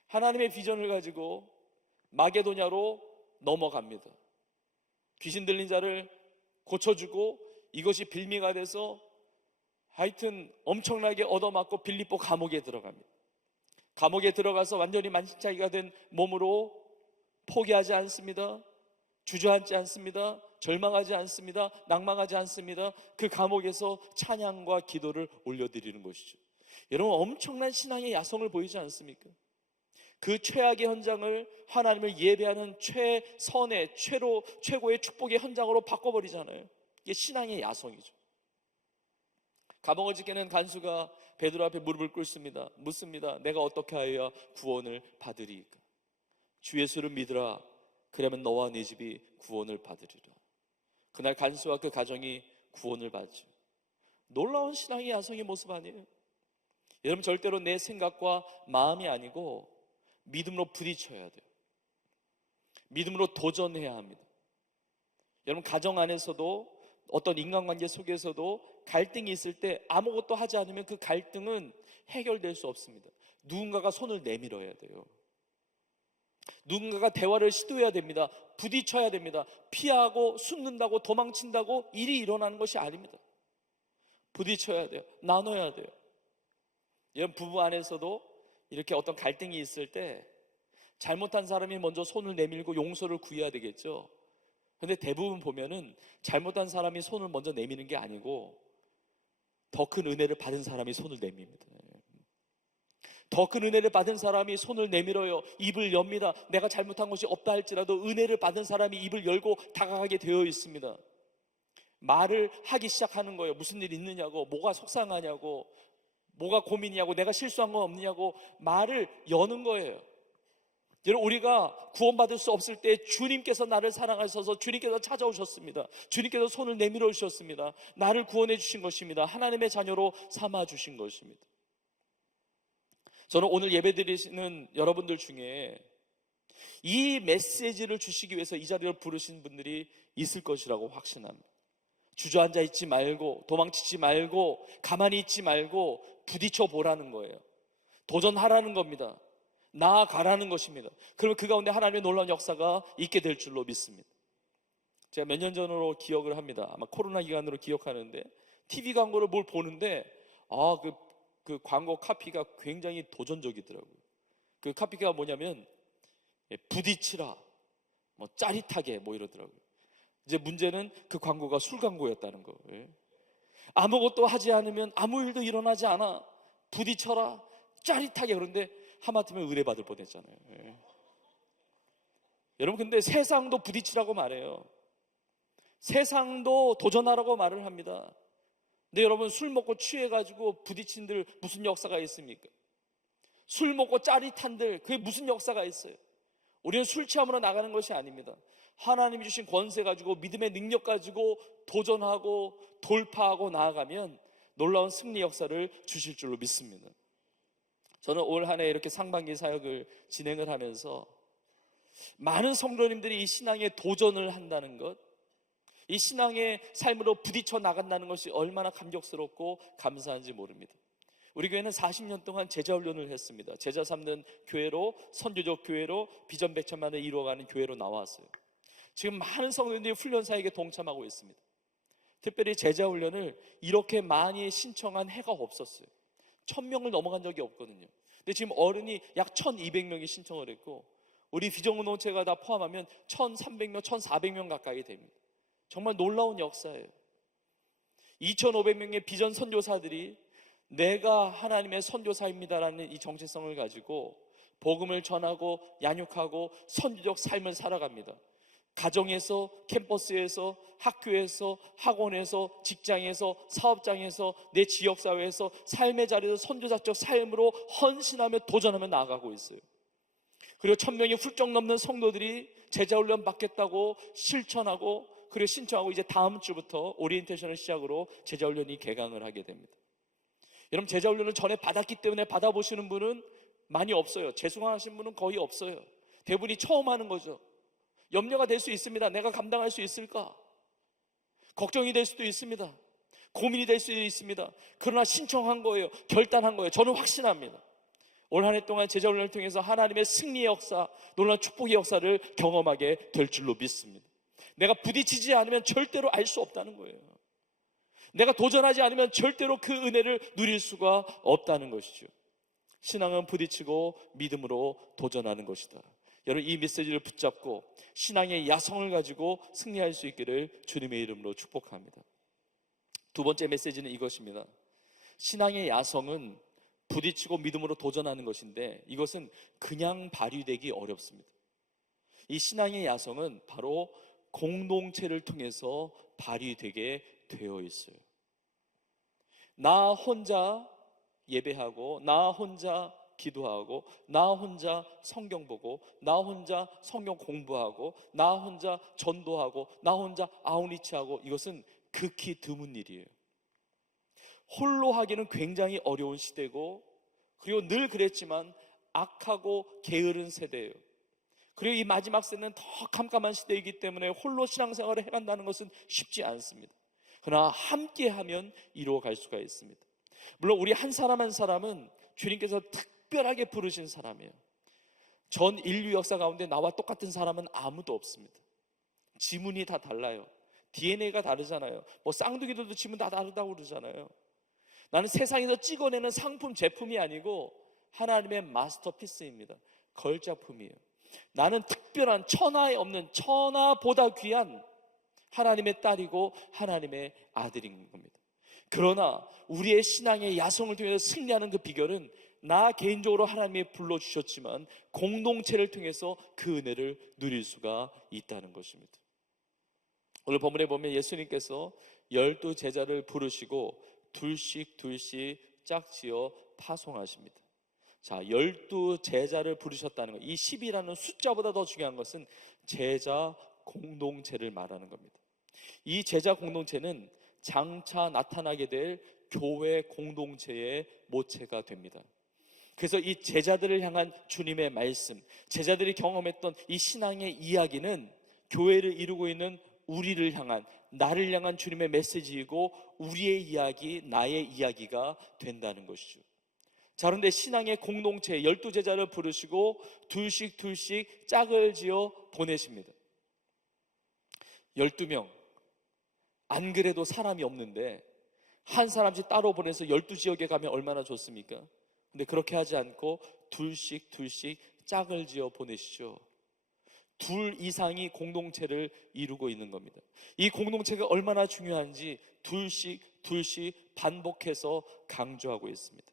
하나님의 비전을 가지고 마게도냐로 넘어갑니다. 귀신 들린 자를 고쳐주고 이것이 빌미가 돼서 하여튼 엄청나게 얻어맞고 빌립보 감옥에 들어갑니다. 감옥에 들어가서 완전히 만신창이가 된 몸으로 포기하지 않습니다. 주저앉지 않습니다. 절망하지 않습니다. 낭망하지 않습니다. 그 감옥에서 찬양과 기도를 올려드리는 것이죠. 여러분, 엄청난 신앙의 야성을 보이지 않습니까? 그 최악의 현장을 하나님을 예배하는 최선의 최고의 축복의 현장으로 바꿔버리잖아요. 이게 신앙의 야성이죠. 감옥을 지키는 간수가 베드로 앞에 무릎을 꿇습니다. 묻습니다. 내가 어떻게 하여야 구원을 받으리까? 주 예수를 믿으라. 그러면 너와 네 집이 구원을 받으리라. 그날 간수와 그 가정이 구원을 받죠. 놀라운 신앙의 야성의 모습 아니에요? 여러분, 절대로 내 생각과 마음이 아니고 믿음으로 부딪혀야 돼요. 믿음으로 도전해야 합니다. 여러분, 가정 안에서도 어떤 인간관계 속에서도 갈등이 있을 때 아무것도 하지 않으면 그 갈등은 해결될 수 없습니다. 누군가가 손을 내밀어야 돼요. 누군가가 대화를 시도해야 됩니다. 부딪혀야 됩니다. 피하고 숨는다고 도망친다고 일이 일어나는 것이 아닙니다. 부딪혀야 돼요. 나눠야 돼요. 여러분, 부부 안에서도 이렇게 어떤 갈등이 있을 때 잘못한 사람이 먼저 손을 내밀고 용서를 구해야 되겠죠. 근데 대부분 보면은 잘못한 사람이 손을 먼저 내미는 게 아니고 더 큰 은혜를 받은 사람이 손을 내밉니다. 더 큰 은혜를 받은 사람이 손을 내밀어요. 입을 엽니다. 내가 잘못한 것이 없다 할지라도 은혜를 받은 사람이 입을 열고 다가가게 되어 있습니다. 말을 하기 시작하는 거예요. 무슨 일 있느냐고, 뭐가 속상하냐고, 뭐가 고민이냐고, 내가 실수한 건 없느냐고 말을 여는 거예요. 여러분, 우리가 구원받을 수 없을 때 주님께서 나를 사랑하셔서 주님께서 찾아오셨습니다. 주님께서 손을 내밀어 주셨습니다. 나를 구원해 주신 것입니다. 하나님의 자녀로 삼아 주신 것입니다. 저는 오늘 예배 드리시는 여러분들 중에 이 메시지를 주시기 위해서 이 자리를 부르신 분들이 있을 것이라고 확신합니다. 주저앉아 있지 말고, 도망치지 말고, 가만히 있지 말고 부딪혀 보라는 거예요. 도전하라는 겁니다. 나아가라는 것입니다. 그러면 그 가운데 하나님의 놀라운 역사가 있게 될 줄로 믿습니다. 제가 몇 년 전으로 기억을 합니다. 아마 코로나 기간으로 기억하는데 TV 광고를 뭘 보는데 그 광고 카피가 굉장히 도전적이더라고요. 그 카피가 뭐냐면 부딪히라, 뭐 짜릿하게 뭐 이러더라고요. 이제 문제는 그 광고가 술 광고였다는 거. 아무것도 하지 않으면 아무 일도 일어나지 않아. 부딪혀라, 짜릿하게. 그런데 하마터면 의뢰받을 뻔했잖아요. 여러분, 근데 세상도 부딪히라고 말해요. 세상도 도전하라고 말을 합니다. 근데 여러분, 술 먹고 취해가지고 부딪힌들 무슨 역사가 있습니까? 술 먹고 짜릿한들 그게 무슨 역사가 있어요? 우리는 술 취함으로 나가는 것이 아닙니다. 하나님이 주신 권세 가지고 믿음의 능력 가지고 도전하고 돌파하고 나아가면 놀라운 승리 역사를 주실 줄로 믿습니다. 저는 올 한 해 이렇게 상반기 사역을 진행을 하면서 많은 성도님들이 이 신앙에 도전을 한다는 것, 이 신앙의 삶으로 부딪혀 나간다는 것이 얼마나 감격스럽고 감사한지 모릅니다. 우리 교회는 40년 동안 제자 훈련을 했습니다. 제자 삼는 교회로, 선교적 교회로, 비전 100천만을 이루어가는 교회로 나왔어요. 지금 많은 성도님들이 훈련 사역에 동참하고 있습니다. 특별히 제자 훈련을 이렇게 많이 신청한 해가 없었어요. 1000명을 넘어간 적이 없거든요. 근데 지금 어른이 약 1200명이 신청을 했고, 우리 비전공동체가 다 포함하면 1300명, 1400명 가까이 됩니다. 정말 놀라운 역사예요. 2500명의 비전 선교사들이 내가 하나님의 선교사입니다라는 이 정체성을 가지고 복음을 전하고 양육하고 선교적 삶을 살아갑니다. 가정에서, 캠퍼스에서, 학교에서, 학원에서, 직장에서, 사업장에서, 내 지역사회에서, 삶의 자리에서 선교사적 삶으로 헌신하며 도전하며 나아가고 있어요. 그리고 1000명이 훌쩍 넘는 성도들이 제자훈련 받겠다고 실천하고, 그리고 신청하고, 이제 다음 주부터 오리엔테이션을 시작으로 제자훈련이 개강을 하게 됩니다. 여러분, 제자훈련을 전에 받았기 때문에 받아보시는 분은 많이 없어요. 재수강하신 분은 거의 없어요. 대부분이 처음 하는 거죠. 염려가 될 수 있습니다. 내가 감당할 수 있을까? 걱정이 될 수도 있습니다. 고민이 될 수도 있습니다. 그러나 신청한 거예요. 결단한 거예요. 저는 확신합니다. 올 한 해 동안 제자훈련을 통해서 하나님의 승리의 역사, 놀라운 축복의 역사를 경험하게 될 줄로 믿습니다. 내가 부딪히지 않으면 절대로 알 수 없다는 거예요. 내가 도전하지 않으면 절대로 그 은혜를 누릴 수가 없다는 것이죠. 신앙은 부딪히고 믿음으로 도전하는 것이다. 여러분, 이 메시지를 붙잡고 신앙의 야성을 가지고 승리할 수 있기를 주님의 이름으로 축복합니다. 두 번째 메시지는 이것입니다. 신앙의 야성은 부딪히고 믿음으로 도전하는 것인데, 이것은 그냥 발휘되기 어렵습니다. 이 신앙의 야성은 바로 공동체를 통해서 발휘되게 되어 있어요. 나 혼자 예배하고, 나 혼자 기도하고, 나 혼자 성경 보고, 나 혼자 성경 공부하고, 나 혼자 전도하고, 나 혼자 아웃리치하고, 이것은 극히 드문 일이에요. 홀로 하기는 굉장히 어려운 시대고, 그리고 늘 그랬지만 악하고 게으른 세대예요. 그리고 이 마지막 세대는 더 깜깜한 시대이기 때문에 홀로 신앙생활을 해간다는 것은 쉽지 않습니다. 그러나 함께하면 이루어갈 수가 있습니다. 물론 우리 한 사람 한 사람은 주님께서 특별하게 부르신 사람이에요. 전 인류 역사 가운데 나와 똑같은 사람은 아무도 없습니다. 지문이 다 달라요. DNA가 다르잖아요. 뭐 쌍둥이들도 지문 다 다르다고 그러잖아요. 나는 세상에서 찍어내는 상품, 제품이 아니고 하나님의 마스터피스입니다. 걸작품이에요. 나는 특별한, 천하에 없는, 천하보다 귀한 하나님의 딸이고 하나님의 아들인 겁니다. 그러나 우리의 신앙의 야성을 통해서 승리하는 그 비결은 나 개인적으로 하나님이 불러주셨지만 공동체를 통해서 그 은혜를 누릴 수가 있다는 것입니다. 오늘 본문에 보면 예수님께서 12제자를 부르시고 둘씩 짝지어 파송하십니다. 자, 12제자를 부르셨다는 것, 이 10이라는 숫자보다 더 중요한 것은 제자 공동체를 말하는 겁니다. 이 제자 공동체는 장차 나타나게 될 교회 공동체의 모체가 됩니다. 그래서 이 제자들을 향한 주님의 말씀, 제자들이 경험했던 이 신앙의 이야기는 교회를 이루고 있는 우리를 향한, 나를 향한 주님의 메시지이고 우리의 이야기, 나의 이야기가 된다는 것이죠. 자, 그런데 신앙의 공동체 12제자를 부르시고 둘씩 짝을 지어 보내십니다. 12명. 안 그래도 사람이 없는데 한 사람씩 따로 보내서 12지역에 가면 얼마나 좋습니까? 근데 그렇게 하지 않고 둘씩 짝을 지어 보내시죠. 둘 이상이 공동체를 이루고 있는 겁니다. 이 공동체가 얼마나 중요한지 둘씩 반복해서 강조하고 있습니다.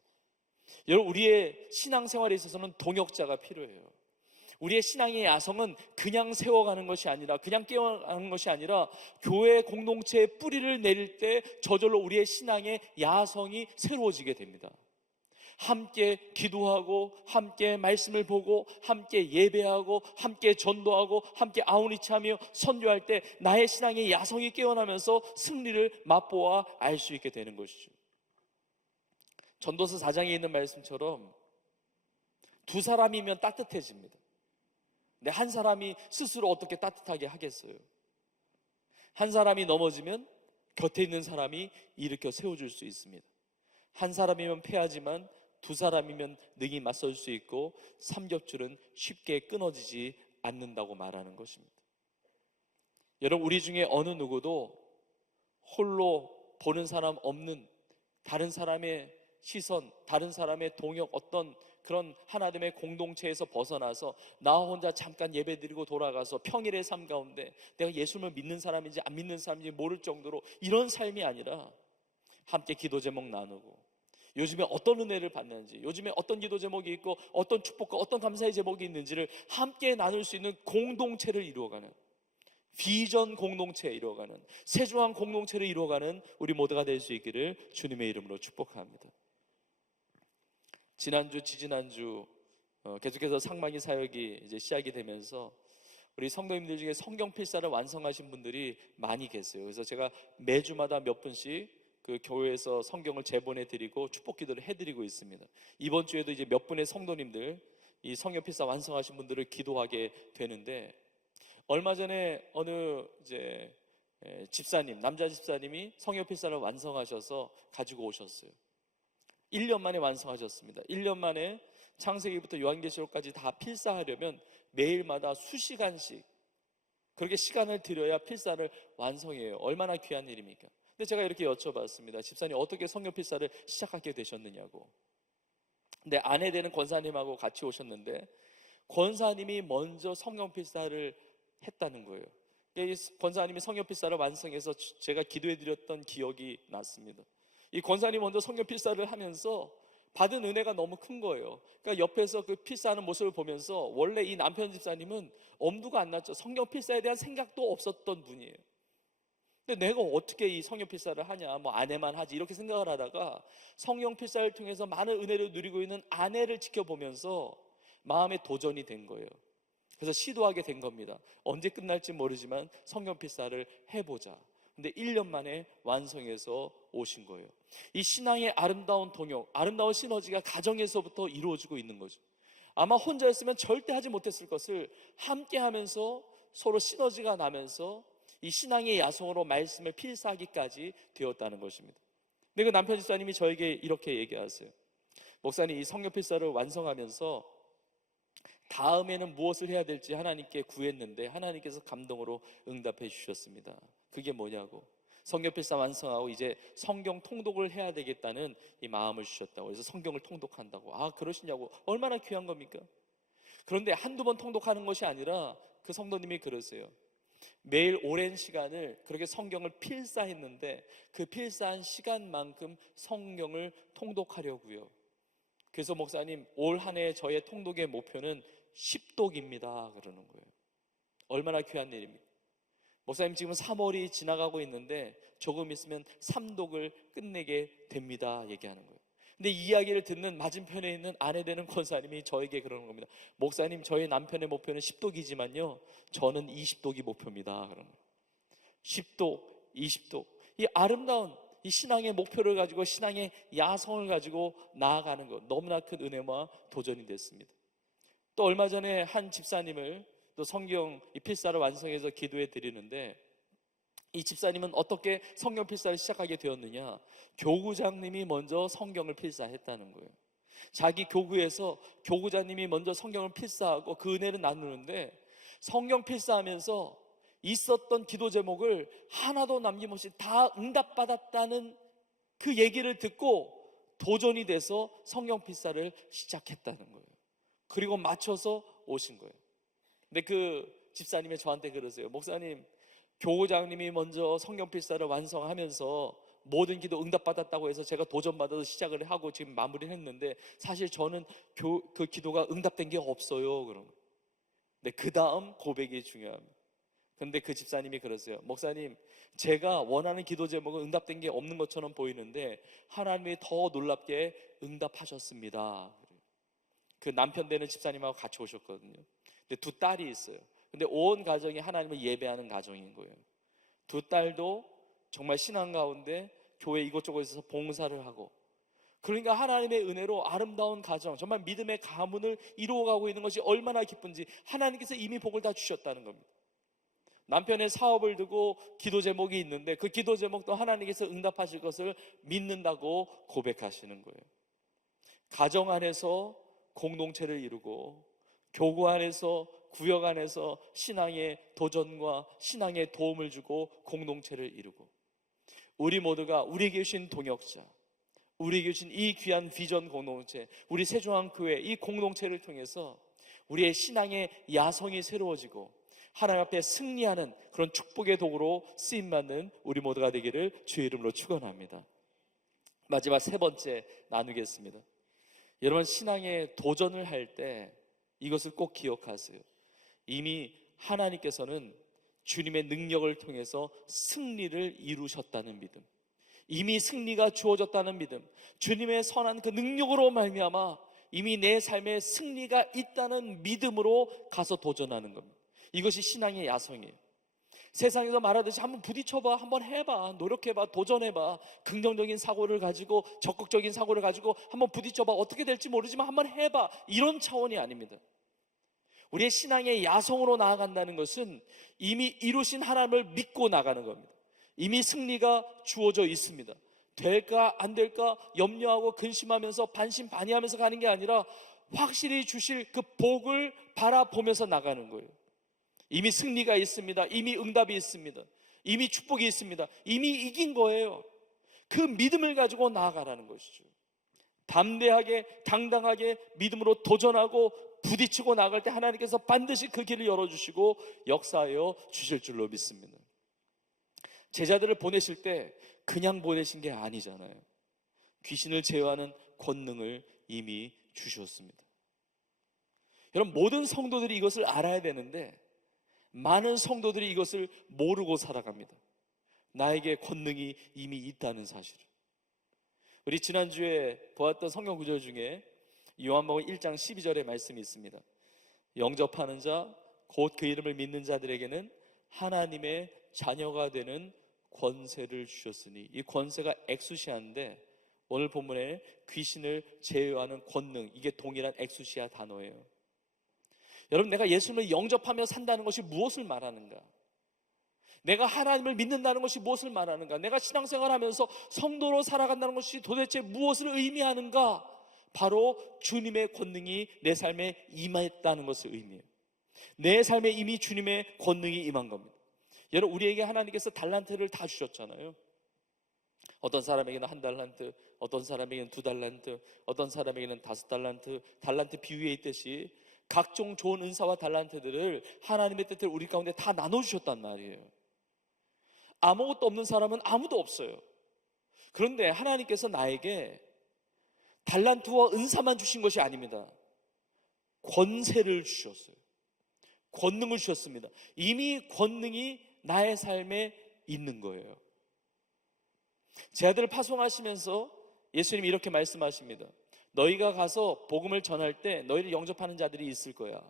여러분, 우리의 신앙생활에 있어서는 동역자가 필요해요. 우리의 신앙의 야성은 그냥 세워가는 것이 아니라, 그냥 깨어가는 것이 아니라 교회 공동체의 뿌리를 내릴 때 저절로 우리의 신앙의 야성이 새로워지게 됩니다. 함께 기도하고, 함께 말씀을 보고, 함께 예배하고, 함께 전도하고, 함께 아우니치하며 선교할 때 나의 신앙의 야성이 깨어나면서 승리를 맛보아 알 수 있게 되는 것이죠. 전도서 4장에 있는 말씀처럼 두 사람이면 따뜻해집니다. 근데 한 사람이 스스로 어떻게 따뜻하게 하겠어요? 한 사람이 넘어지면 곁에 있는 사람이 일으켜 세워줄 수 있습니다. 한 사람이면 패하지만 두 사람이면 능히 맞설 수 있고 삼겹줄은 쉽게 끊어지지 않는다고 말하는 것입니다. 여러분, 우리 중에 어느 누구도 홀로 보는 사람 없는, 다른 사람의 시선, 다른 사람의 동역, 어떤 그런 하나님의 공동체에서 벗어나서 나 혼자 잠깐 예배드리고 돌아가서 평일의 삶 가운데 내가 예수님을 믿는 사람인지 안 믿는 사람인지 모를 정도로 이런 삶이 아니라 함께 기도 제목 나누고, 요즘에 어떤 은혜를 받는지, 요즘에 어떤 기도 제목이 있고 어떤 축복과 어떤 감사의 제목이 있는지를 함께 나눌 수 있는 공동체를 이루어가는, 비전 공동체 이루어가는, 세중한 공동체를 이루어가는 우리 모두가 될 수 있기를 주님의 이름으로 축복합니다. 지난주, 지지난주 계속해서 상반기 사역이 이제 시작이 되면서 우리 성도님들 중에 성경 필사를 완성하신 분들이 많이 계세요. 그래서 제가 매주마다 몇 분씩 그 교회에서 성경을 제본해 드리고 축복 기도를 해드리고 있습니다. 이번 주에도 이제 몇 분의 성도님들 이 성경 필사 완성하신 분들을 기도하게 되는데, 얼마 전에 어느 이제 집사님, 남자 집사님이 성경 필사를 완성하셔서 가지고 오셨어요. 1년 만에 완성하셨습니다. 1년 만에 창세기부터 요한계시록까지 다 필사하려면 매일마다 수시간씩 그렇게 시간을 들여야 필사를 완성해요. 얼마나 귀한 일입니까? 근데 제가 이렇게 여쭤봤습니다. 집사님, 어떻게 성경 필사를 시작하게 되셨느냐고. 근데 아내 되는 권사님하고 같이 오셨는데 권사님이 먼저 성경 필사를 했다는 거예요. 권사님이 성경 필사를 완성해서 제가 기도해 드렸던 기억이 났습니다. 이 권사님이 먼저 성경 필사를 하면서 받은 은혜가 너무 큰 거예요. 그러니까 옆에서 그 필사하는 모습을 보면서, 원래 이 남편 집사님은 엄두가 안 났죠. 성경 필사에 대한 생각도 없었던 분이에요. 근데 내가 어떻게 이 성경 필사를 하냐, 뭐 아내만 하지 이렇게 생각을 하다가 성경 필사를 통해서 많은 은혜를 누리고 있는 아내를 지켜보면서 마음에 도전이 된 거예요. 그래서 시도하게 된 겁니다. 언제 끝날지 모르지만 성경 필사를 해보자. 근데 1년 만에 완성해서 오신 거예요. 이 신앙의 아름다운 동역, 아름다운 시너지가 가정에서부터 이루어지고 있는 거죠. 아마 혼자였으면 절대 하지 못했을 것을 함께 하면서 서로 시너지가 나면서 이 신앙의 야성으로 말씀을 필사하기까지 되었다는 것입니다. 근데 그 남편 집사님이 저에게 이렇게 얘기하세요. 목사님, 이 성경 필사를 완성하면서 다음에는 무엇을 해야 될지 하나님께 구했는데 하나님께서 감동으로 응답해 주셨습니다. 그게 뭐냐고. 성경 필사 완성하고 이제 성경 통독을 해야 되겠다는 이 마음을 주셨다고. 그래서 성경을 통독한다고. 아, 그러시냐고. 얼마나 귀한 겁니까? 그런데 한두 번 통독하는 것이 아니라 그 성도님이 그러세요. 매일 오랜 시간을 그렇게 성경을 필사했는데 그 필사한 시간만큼 성경을 통독하려고요. 그래서 목사님, 올 한 해 저의 통독의 목표는 10독입니다 그러는 거예요. 얼마나 귀한 일입니까? 목사님, 지금 3월이 지나가고 있는데 조금 있으면 3독을 끝내게 됩니다 얘기하는 거예요. 근데 이 이야기를 듣는 맞은편에 있는 아내 되는 권사님이 저에게 그러는 겁니다. 목사님, 저희 남편의 목표는 10독이지만요 저는 20독이 목표입니다 그러는 거예요. 10독, 20독, 이 아름다운 이 신앙의 목표를 가지고 신앙의 야성을 가지고 나아가는 것, 너무나 큰 은혜와 도전이 됐습니다. 또 얼마 전에 한 집사님을 또 성경 이 필사를 완성해서 기도해 드리는데, 이 집사님은 어떻게 성경 필사를 시작하게 되었느냐, 교구장님이 먼저 성경을 필사했다는 거예요. 자기 교구에서 교구자님이 먼저 성경을 필사하고 그 은혜를 나누는데 성경 필사하면서 있었던 기도 제목을 하나도 남김없이 다 응답받았다는 그 얘기를 듣고 도전이 돼서 성경 필사를 시작했다는 거예요. 그리고 맞춰서 오신 거예요. 근데 그 집사님이 저한테 그러세요. 목사님, 교구장님이 먼저 성경 필사를 완성하면서 모든 기도 응답받았다고 해서 제가 도전받아서 시작을 하고 지금 마무리를 했는데 사실 저는 그 기도가 응답된 게 없어요. 그런 거예요. 근데 그 다음 고백이 중요합니다. 근데 그 집사님이 그러세요. 목사님, 제가 원하는 기도 제목은 응답된 게 없는 것처럼 보이는데 하나님이 더 놀랍게 응답하셨습니다. 그 남편 되는 집사님하고 같이 오셨거든요. 근데 두 딸이 있어요. 근데 온 가정이 하나님을 예배하는 가정인 거예요. 두 딸도 정말 신앙 가운데 교회 이곳저곳에서 봉사를 하고, 그러니까 하나님의 은혜로 아름다운 가정, 정말 믿음의 가문을 이루어가고 있는 것이 얼마나 기쁜지 하나님께서 이미 복을 다 주셨다는 겁니다. 남편의 사업을 두고 기도 제목이 있는데 그 기도 제목도 하나님께서 응답하실 것을 믿는다고 고백하시는 거예요. 가정 안에서 공동체를 이루고 교구 안에서 구역 안에서 신앙의 도전과 신앙의 도움을 주고 공동체를 이루고, 우리 모두가 우리에게 주신 동역자, 우리에게 주신 이 귀한 비전 공동체, 우리 세종항교회 이 공동체를 통해서 우리의 신앙의 야성이 새로워지고 하나님 앞에 승리하는 그런 축복의 도구로 쓰임받는 우리 모두가 되기를 주의 이름으로 축원합니다. 마지막 세 번째 나누겠습니다. 여러분, 신앙의 도전을 할 때 이것을 꼭 기억하세요. 이미 하나님께서는 주님의 능력을 통해서 승리를 이루셨다는 믿음, 이미 승리가 주어졌다는 믿음, 주님의 선한 그 능력으로 말미암아 이미 내 삶에 승리가 있다는 믿음으로 가서 도전하는 겁니다. 이것이 신앙의 야성이에요. 세상에서 말하듯이 한번 부딪혀봐, 한번 해봐, 노력해봐, 도전해봐, 긍정적인 사고를 가지고 적극적인 사고를 가지고 한번 부딪혀봐, 어떻게 될지 모르지만 한번 해봐, 이런 차원이 아닙니다. 우리의 신앙의 야성으로 나아간다는 것은 이미 이루신 하나님을 믿고 나가는 겁니다. 이미 승리가 주어져 있습니다. 될까 안 될까 염려하고 근심하면서 반신반의하면서 가는 게 아니라 확실히 주실 그 복을 바라보면서 나가는 거예요. 이미 승리가 있습니다. 이미 응답이 있습니다. 이미 축복이 있습니다. 이미 이긴 거예요. 그 믿음을 가지고 나아가라는 것이죠. 담대하게 당당하게 믿음으로 도전하고 부딪히고 나갈 때 하나님께서 반드시 그 길을 열어주시고 역사하여 주실 줄로 믿습니다. 제자들을 보내실 때 그냥 보내신 게 아니잖아요. 귀신을 제어하는 권능을 이미 주셨습니다. 여러분, 모든 성도들이 이것을 알아야 되는데 많은 성도들이 이것을 모르고 살아갑니다. 나에게 권능이 이미 있다는 사실을. 우리 지난주에 보았던 성경 구절 중에 요한복음 1장 12절의 말씀이 있습니다. 영접하는 자, 곧 그 이름을 믿는 자들에게는 하나님의 자녀가 되는 권세를 주셨으니, 이 권세가 엑수시아인데 오늘 본문에 귀신을 제어하는 권능, 이게 동일한 엑수시아 단어예요. 여러분, 내가 예수님을 영접하며 산다는 것이 무엇을 말하는가? 내가 하나님을 믿는다는 것이 무엇을 말하는가? 내가 신앙생활하면서 성도로 살아간다는 것이 도대체 무엇을 의미하는가? 바로 주님의 권능이 내 삶에 임했다는 것을 의미해요. 내 삶에 이미 주님의 권능이 임한 겁니다. 여러분, 우리에게 하나님께서 달란트를 다 주셨잖아요. 어떤 사람에게는 1달란트, 어떤 사람에게는 2달란트, 어떤 사람에게는 5달란트, 달란트 비유에 있듯이 각종 좋은 은사와 달란트들을 하나님의 뜻대로 우리 가운데 다 나눠주셨단 말이에요. 아무것도 없는 사람은 아무도 없어요. 그런데 하나님께서 나에게 달란트와 은사만 주신 것이 아닙니다. 권세를 주셨어요. 권능을 주셨습니다. 이미 권능이 나의 삶에 있는 거예요. 제 아들을 파송하시면서 예수님이 이렇게 말씀하십니다. 너희가 가서 복음을 전할 때 너희를 영접하는 자들이 있을 거야.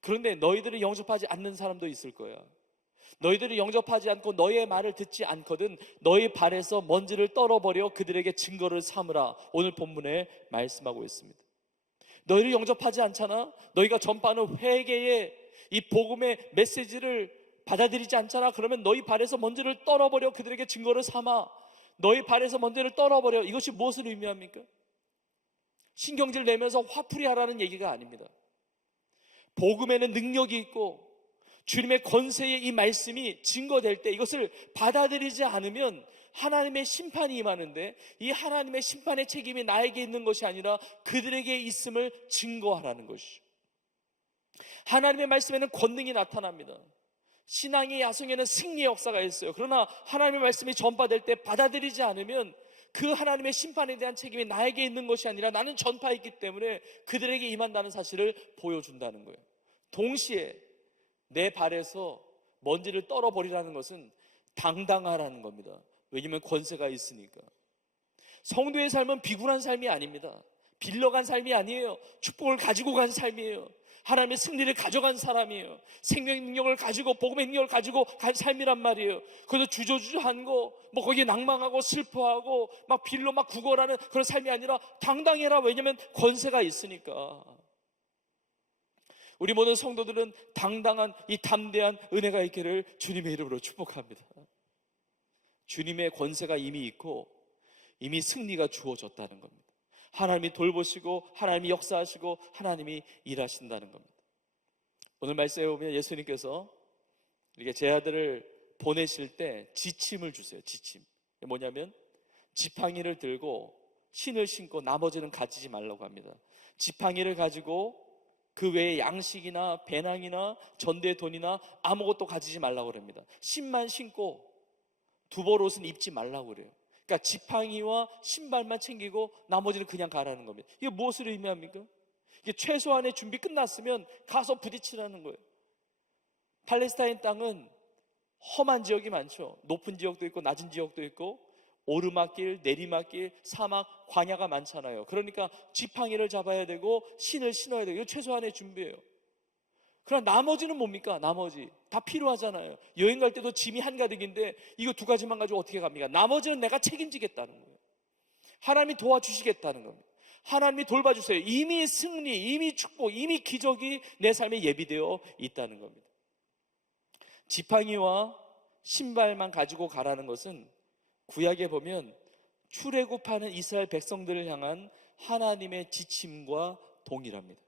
그런데 너희들을 영접하지 않는 사람도 있을 거야. 너희들을 영접하지 않고 너희의 말을 듣지 않거든 너희 발에서 먼지를 떨어버려 그들에게 증거를 삼으라. 오늘 본문에 말씀하고 있습니다. 너희를 영접하지 않잖아. 너희가 전파하는 회개의 이 복음의 메시지를 받아들이지 않잖아. 그러면 너희 발에서 먼지를 떨어버려 그들에게 증거를 삼아. 너희 발에서 먼지를 떨어버려. 이것이 무엇을 의미합니까? 신경질 내면서 화풀이 하라는 얘기가 아닙니다. 복음에는 능력이 있고 주님의 권세의 이 말씀이 증거될 때 이것을 받아들이지 않으면 하나님의 심판이 임하는데, 이 하나님의 심판의 책임이 나에게 있는 것이 아니라 그들에게 있음을 증거하라는 것이죠. 하나님의 말씀에는 권능이 나타납니다. 신앙의 야성에는 승리의 역사가 있어요. 그러나 하나님의 말씀이 전파될 때 받아들이지 않으면 그 하나님의 심판에 대한 책임이 나에게 있는 것이 아니라 나는 전파했기 때문에 그들에게 임한다는 사실을 보여준다는 거예요. 동시에 내 발에서 먼지를 떨어버리라는 것은 당당하라는 겁니다. 왜냐하면 권세가 있으니까. 성도의 삶은 비굴한 삶이 아닙니다. 빌려간 삶이 아니에요. 축복을 가지고 간 삶이에요. 하나님의 승리를 가져간 사람이에요. 생명의 능력을 가지고 복음의 능력을 가지고 간 삶이란 말이에요. 그래서 주저주저한 거, 뭐 거기에 낭망하고 슬퍼하고 막 빌로 막 구걸하는 그런 삶이 아니라 당당해라. 왜냐하면 권세가 있으니까. 우리 모든 성도들은 당당한 이 담대한 은혜가 있기를 주님의 이름으로 축복합니다. 주님의 권세가 이미 있고 이미 승리가 주어졌다는 겁니다. 하나님이 돌보시고 하나님이 역사하시고 하나님이 일하신다는 겁니다. 오늘 말씀에 보면 예수님께서 이렇게 제 아들을 보내실 때 지침을 주세요. 지침. 뭐냐면 지팡이를 들고 신을 신고 나머지는 가지지 말라고 합니다. 지팡이를 가지고 그 외에 양식이나 배낭이나 전대 돈이나 아무것도 가지지 말라고 합니다. 신만 신고 두벌 옷은 입지 말라고 그래요. 그러니까 지팡이와 신발만 챙기고 나머지는 그냥 가라는 겁니다. 이게 무엇을 의미합니까? 이게 최소한의 준비 끝났으면 가서 부딪히라는 거예요. 팔레스타인 땅은 험한 지역이 많죠. 높은 지역도 있고 낮은 지역도 있고 오르막길, 내리막길, 사막, 광야가 많잖아요. 그러니까 지팡이를 잡아야 되고 신을 신어야 되고 이거 최소한의 준비예요. 그러나 나머지는 뭡니까? 나머지 다 필요하잖아요. 여행 갈 때도 짐이 한가득인데 이거 두 가지만 가지고 어떻게 갑니까? 나머지는 내가 책임지겠다는 거예요. 하나님이 도와주시겠다는 겁니다. 하나님이 돌봐주세요. 이미 승리, 이미 축복, 이미 기적이 내 삶에 예비되어 있다는 겁니다. 지팡이와 신발만 가지고 가라는 것은 구약에 보면 출애굽하는 이스라엘 백성들을 향한 하나님의 지침과 동일합니다.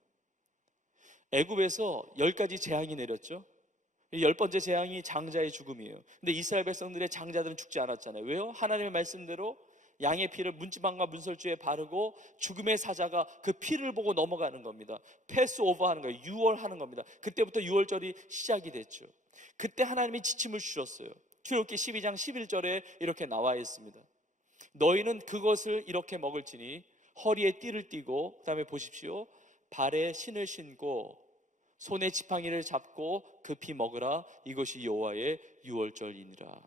애굽에서 10가지 재앙이 내렸죠. 10번째 재앙이 장자의 죽음이에요. 근데 이스라엘 백성들의 장자들은 죽지 않았잖아요. 왜요? 하나님의 말씀대로 양의 피를 문지방과 문설주에 바르고 죽음의 사자가 그 피를 보고 넘어가는 겁니다. 패스오버 하는 거예요. 유월하는 겁니다. 그때부터 유월절이 시작이 됐죠. 그때 하나님이 지침을 주셨어요. 출애굽기 12장 11절에 이렇게 나와 있습니다. 너희는 그것을 이렇게 먹을지니 허리에 띠를 띠고, 그 다음에 보십시오, 발에 신을 신고 손에 지팡이를 잡고 급히 먹으라. 이것이 여호와의 유월절이니라.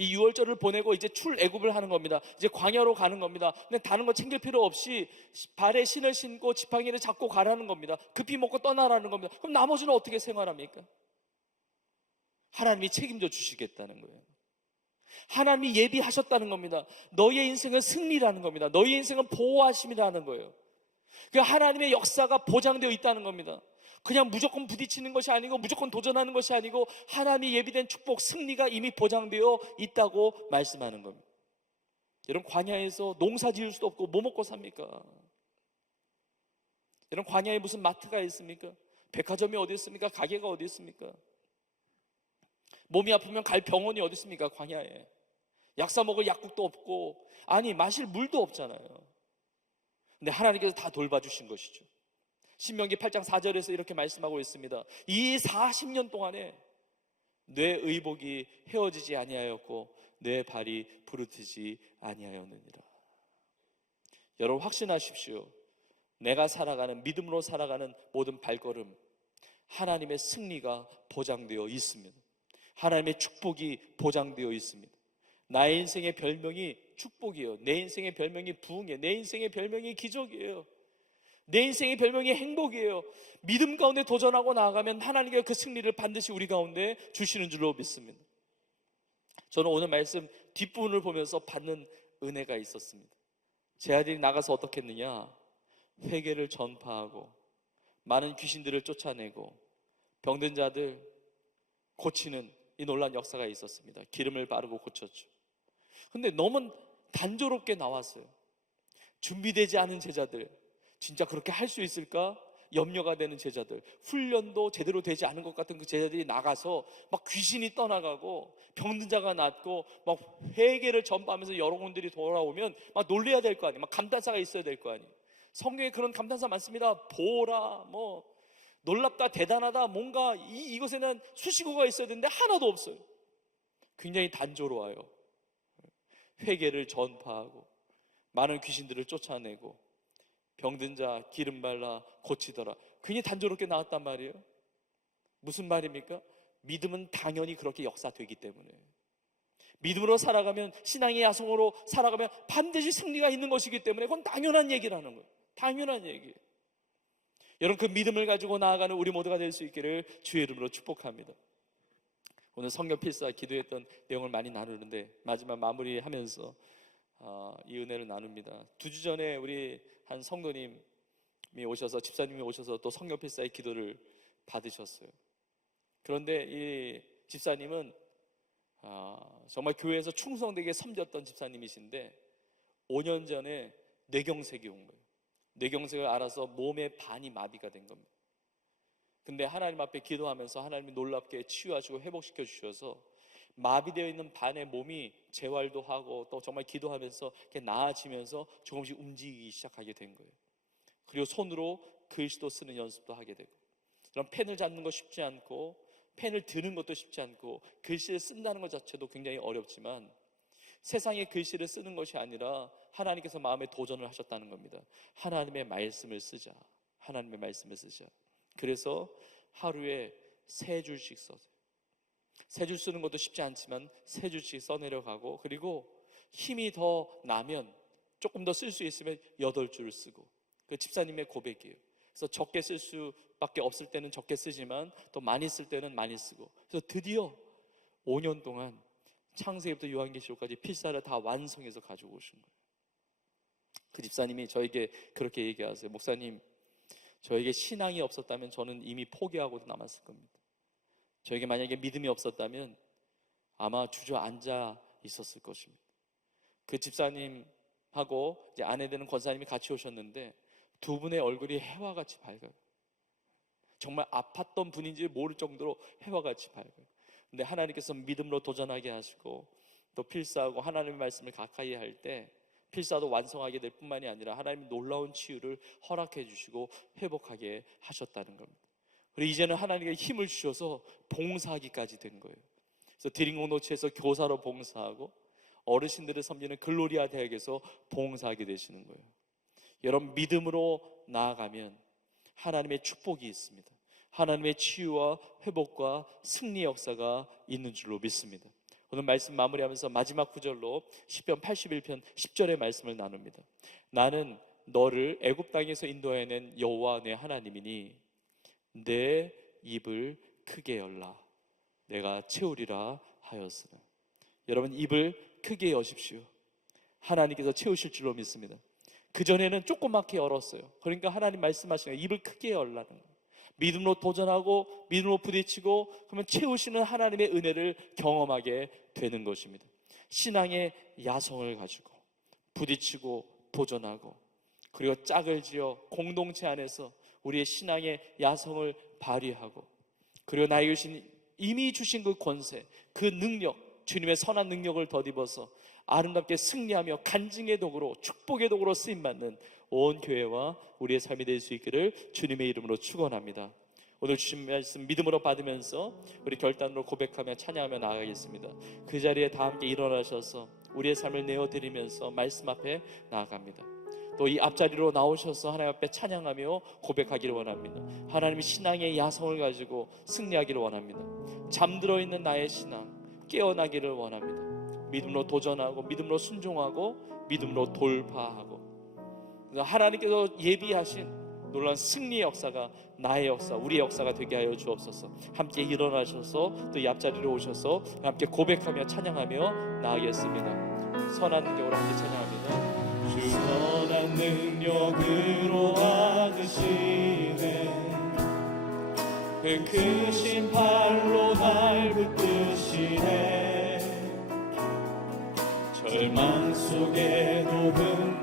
이 유월절을 보내고 이제 출애굽을 하는 겁니다. 이제 광야로 가는 겁니다. 근데 다른 거 챙길 필요 없이 발에 신을 신고 지팡이를 잡고 가라는 겁니다. 급히 먹고 떠나라는 겁니다. 그럼 나머지는 어떻게 생활합니까? 하나님이 책임져 주시겠다는 거예요. 하나님이 예비하셨다는 겁니다. 너희의 인생은 승리라는 겁니다. 너희의 인생은 보호하심이라는 거예요. 그 하나님의 역사가 보장되어 있다는 겁니다. 그냥 무조건 부딪히는 것이 아니고 무조건 도전하는 것이 아니고 하나님이 예비된 축복, 승리가 이미 보장되어 있다고 말씀하는 겁니다. 여러분, 광야에서 농사 지을 수도 없고 뭐 먹고 삽니까? 여러분, 광야에 무슨 마트가 있습니까? 백화점이 어디 있습니까? 가게가 어디 있습니까? 몸이 아프면 갈 병원이 어디 있습니까? 광야에. 약사 먹을 약국도 없고, 아니 마실 물도 없잖아요. 근데 하나님께서 다 돌봐주신 것이죠. 신명기 8장 4절에서 이렇게 말씀하고 있습니다. 이 40년 동안에 내 의복이 헤어지지 아니하였고 내 발이 부르트지 아니하였느니라. 여러분, 확신하십시오. 내가 살아가는, 믿음으로 살아가는 모든 발걸음, 하나님의 승리가 보장되어 있습니다. 하나님의 축복이 보장되어 있습니다. 나의 인생의 별명이 축복이에요. 내 인생의 별명이 부흥이에요. 내 인생의 별명이 기적이에요. 내 인생의 별명이 행복이에요. 믿음 가운데 도전하고 나아가면 하나님께서 그 승리를 반드시 우리 가운데 주시는 줄로 믿습니다. 저는 오늘 말씀 뒷부분을 보면서 받는 은혜가 있었습니다. 제 아들이 나가서 어떻게 했느냐? 회개를 전파하고 많은 귀신들을 쫓아내고 병든 자들 고치는 이 놀라운 역사가 있었습니다. 기름을 바르고 고쳤죠. 근데 너무 단조롭게 나왔어요. 준비되지 않은 제자들, 진짜 그렇게 할 수 있을까? 염려가 되는 제자들, 훈련도 제대로 되지 않은 것 같은 그 제자들이 나가서 막 귀신이 떠나가고 병든 자가 낫고 막 회개를 전파하면서 여러분들이 돌아오면 막 놀래야 될 거 아니에요. 막 감탄사가 있어야 될 거 아니에요. 성경에 그런 감탄사 많습니다. 보라, 뭐 놀랍다, 대단하다, 뭔가 이것에는 수식어가 있어야 되는데 하나도 없어요. 굉장히 단조로워요. 회개를 전파하고 많은 귀신들을 쫓아내고 병든 자 기름 발라 고치더라. 굉장히 단조롭게 나왔단 말이에요. 무슨 말입니까? 믿음은 당연히 그렇게 역사되기 때문에, 믿음으로 살아가면, 신앙의 야성으로 살아가면 반드시 승리가 있는 것이기 때문에 그건 당연한 얘기라는 거예요. 당연한 얘기예요. 여러분, 그 믿음을 가지고 나아가는 우리 모두가 될 수 있기를 주의 이름으로 축복합니다. 오늘 성경 필사 기도했던 내용을 많이 나누는데 마지막 마무리하면서 이 은혜를 나눕니다. 2주 전에 우리 한 성도님이 오셔서, 집사님이 오셔서 또 성경 필사의 기도를 받으셨어요. 그런데 이 집사님은 정말 교회에서 충성되게 섬겼던 집사님이신데 5년 전에 뇌경색이 온 거예요. 뇌경색을 알아서 몸의 반이 마비가 된 겁니다. 근데 하나님 앞에 기도하면서 하나님이 놀랍게 치유하시고 회복시켜 주셔서 마비되어 있는 반의 몸이 재활도 하고 또 정말 기도하면서 이렇게 나아지면서 조금씩 움직이기 시작하게 된 거예요. 그리고 손으로 글씨도 쓰는 연습도 하게 되고, 그럼 펜을 잡는 거 쉽지 않고 펜을 드는 것도 쉽지 않고 글씨를 쓴다는 것 자체도 굉장히 어렵지만 세상의 글씨를 쓰는 것이 아니라 하나님께서 마음에 도전을 하셨다는 겁니다. 하나님의 말씀을 쓰자. 하나님의 말씀을 쓰자. 그래서 하루에 3줄씩 써요. 3줄 쓰는 것도 쉽지 않지만 3줄씩 써내려가고, 그리고 힘이 더 나면 조금 더 쓸 수 있으면 8줄을 쓰고. 그 집사님의 고백이에요. 그래서 적게 쓸 수밖에 없을 때는 적게 쓰지만 또 많이 쓸 때는 많이 쓰고, 그래서 드디어 5년 동안 창세기부터 요한계시록까지 필사를 다 완성해서 가지고 오신 거예요. 그 집사님이 저에게 그렇게 얘기하세요. 목사님, 저에게 신앙이 없었다면 저는 이미 포기하고 남았을 겁니다. 저에게 만약에 믿음이 없었다면 아마 주저앉아 있었을 것입니다. 그 집사님하고 이제 아내 되는 권사님이 같이 오셨는데 두 분의 얼굴이 해와 같이 밝아요. 정말 아팠던 분인지 모를 정도로 해와 같이 밝아요. 근데 하나님께서 믿음으로 도전하게 하시고 또 필사하고 하나님의 말씀을 가까이 할 때 필사도 완성하게 될 뿐만이 아니라 하나님이 놀라운 치유를 허락해 주시고 회복하게 하셨다는 겁니다. 그리고 이제는 하나님께 힘을 주셔서 봉사하기까지 된 거예요. 그래서 드림 공동체에서 교사로 봉사하고 어르신들을 섬기는 글로리아 대학에서 봉사하게 되시는 거예요. 여러분, 믿음으로 나아가면 하나님의 축복이 있습니다. 하나님의 치유와 회복과 승리 역사가 있는 줄로 믿습니다. 오늘 말씀 마무리하면서 마지막 구절로 시편 81편 10절의 말씀을 나눕니다. 나는 너를 애굽 땅에서 인도해낸 여호와 내 하나님이니 내 입을 크게 열라 내가 채우리라 하였으나. 여러분, 입을 크게 여십시오. 하나님께서 채우실 줄로 믿습니다. 그전에는 조그맣게 열었어요. 그러니까 하나님 말씀하시는 거예요. 입을 크게 열라는 거예요. 믿음으로 도전하고 믿음으로 부딪히고 그러면 채우시는 하나님의 은혜를 경험하게 되는 것입니다. 신앙의 야성을 가지고 부딪히고 도전하고 그리고 짝을 지어 공동체 안에서 우리의 신앙의 야성을 발휘하고 그리고 나에게 이미 주신 그 권세, 그 능력, 주님의 선한 능력을 덧입어서 아름답게 승리하며 간증의 도구로 축복의 도구로 쓰임받는 온 교회와 우리의 삶이 될 수 있기를 주님의 이름으로 축원합니다. 오늘 주신 말씀 믿음으로 받으면서 우리 결단으로 고백하며 찬양하며 나아가겠습니다. 그 자리에 다 함께 일어나셔서 우리의 삶을 내어드리면서 말씀 앞에 나아갑니다. 또 이 앞자리로 나오셔서 하나님 앞에 찬양하며 고백하기를 원합니다. 하나님이 신앙의 야성을 가지고 승리하기를 원합니다. 잠들어 있는 나의 신앙 깨어나기를 원합니다. 믿음으로 도전하고 믿음으로 순종하고 믿음으로 돌파하고 하나님께서 예비하신 놀라운 승리의 역사가 나의 역사, 우리의 역사가 되게 하여 주옵소서. 함께 일어나셔서 또 이 앞자리로 오셔서 함께 고백하며 찬양하며 나아가겠습니다. 선한 능력으로 함께 찬양합니다. 주 선한 능력으로 와드시네 그 크신 팔로 날 붙드시네 절망 속에도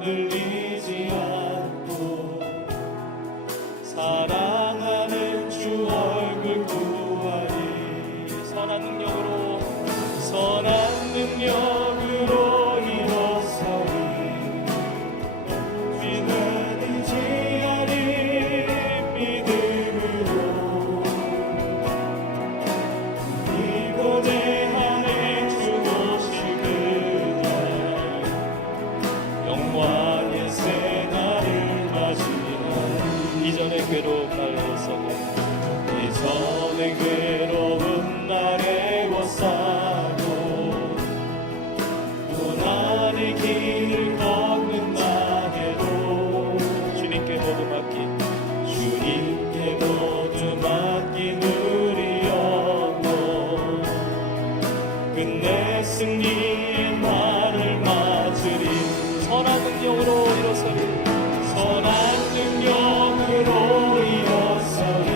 흔들리지 않고 사랑하는 주 얼굴 구하리. 선한 능력으로 일어서리. 귀는 지하리 믿음으로 이곳에 안에 주오실 그날 영광의 새날을 맞이하리. 이전의 괴로움 날 애워싸고 이전의 괴로움 날 애워싸고 고난의 길을 걷는다 해도 주님께 모두 맡긴 우리 영혼 끝내 승리의 날을 맞으리. 선한 능력으로 일어서리. 선한 능력으로 일어서리.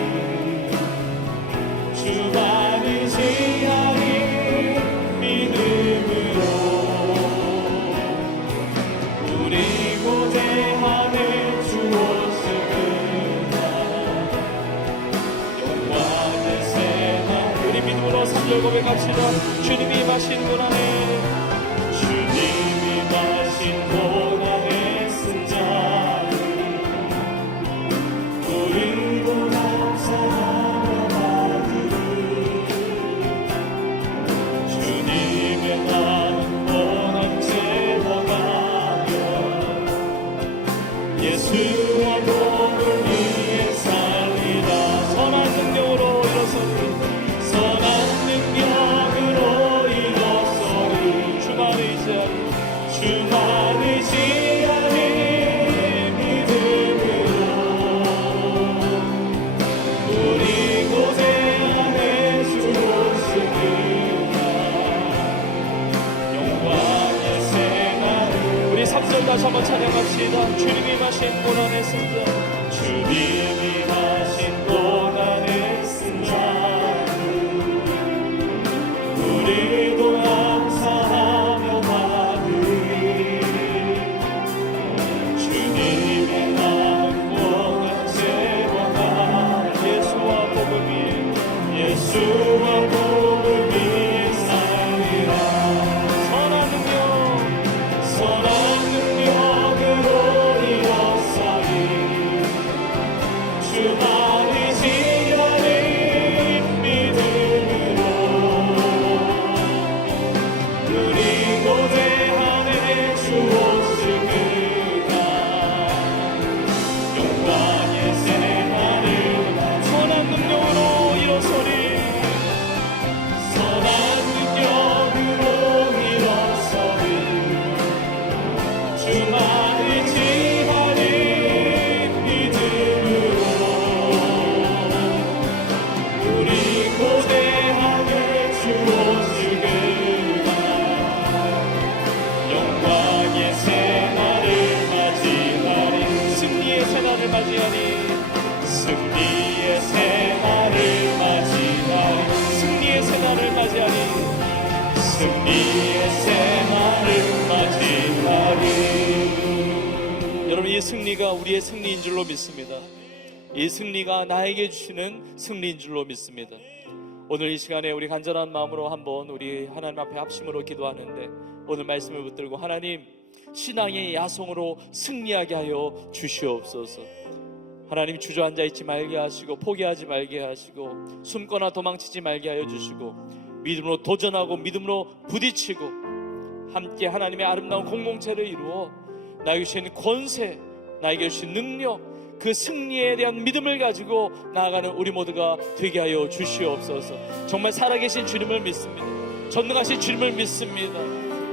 주만을 지하리 믿음으로 우리 고대하는 주 오실 그날 영광의 새날. 우리 믿음으로 3절 고백합시다. 주님이 마신 고난에 주님이 마신 고난에 쓴 잔 우리도 감사하며 받으리. 주님의 많은 고난 제거하며 예수와 복을 위해 살리라. 선한 능력으로 일어서리. 선한 능력으로 일어서리. 주만 의지하리. 주만 의지하리 믿음으로 우리 고대하네 주 오실 그날 영광의 새날. 우리 3절 다시 한번 찬양합시다. 주님이 마신 고난의 쓴잔 주님이 마신 고난의 쓴잔 우리도 감사하며 받으리. 주님의 많은 고난 제거할 예수와 복을 위해 살리라. 선한 능력으로 일어서리. 주만 의지하리 믿음으로 우리 고대하네 주 오실 그날 영광의 새날을. 선한 능력으로 일어서리. 선한 능력으로 일어서리. 주만 의지하리 믿음으로 우리 고대하네 주 오실 그날 영광의 새날을 맞이하리. 승리의 새날을 맞이하리. 승리의 새날을 맞이하리. 승리의 새날을 맞이하리. 승리의 새날을 맞이하리. 여러분, 이 승리가 우리의 승리인 줄로 믿습니다. 이 승리가 나에게 주시는 승리인 줄로 믿습니다. 오늘 이 시간에 우리 간절한 마음으로 한번 우리 하나님 앞에 합심으로 기도하는데 오늘 말씀을 붙들고 하나님 신앙의 야성으로 승리하게 하여 주시옵소서. 하나님 주저앉아 있지 말게 하시고 포기하지 말게 하시고 숨거나 도망치지 말게 하여 주시고 믿음으로 도전하고 믿음으로 부딪히고 함께 하나님의 아름다운 공동체를 이루어 나에게 주신 권세, 나에게 주신 능력, 그 승리에 대한 믿음을 가지고 나아가는 우리 모두가 되게 하여 주시옵소서. 정말 살아계신 주님을 믿습니다. 전능하신 주님을 믿습니다.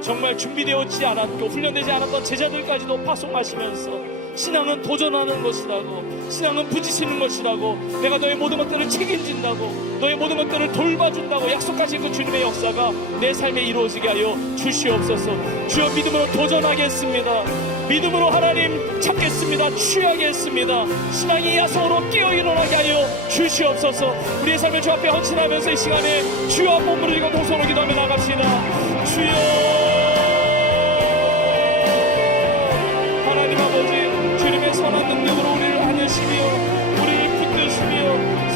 정말 준비되었지 않았고 훈련되지 않았던 제자들까지도 파송하시면서 신앙은 도전하는 것이라고, 신앙은 부딪히는 것이라고, 내가 너의 모든 것들을 책임진다고, 너의 모든 것들을 돌봐준다고 약속하신 그 주님의 역사가 내 삶에 이루어지게 하여 주시옵소서. 주여 믿음으로 도전하겠습니다. 믿음으로 하나님 찾겠습니다. 취하겠습니다. 신앙의 야성으로 깨어 일어나게 하여 주시옵소서. 우리의 삶을 주 앞에 헌신하면서 이 시간에 주여 한 몸으로 우리가 동성으로 기도하며 나갑시다. 주여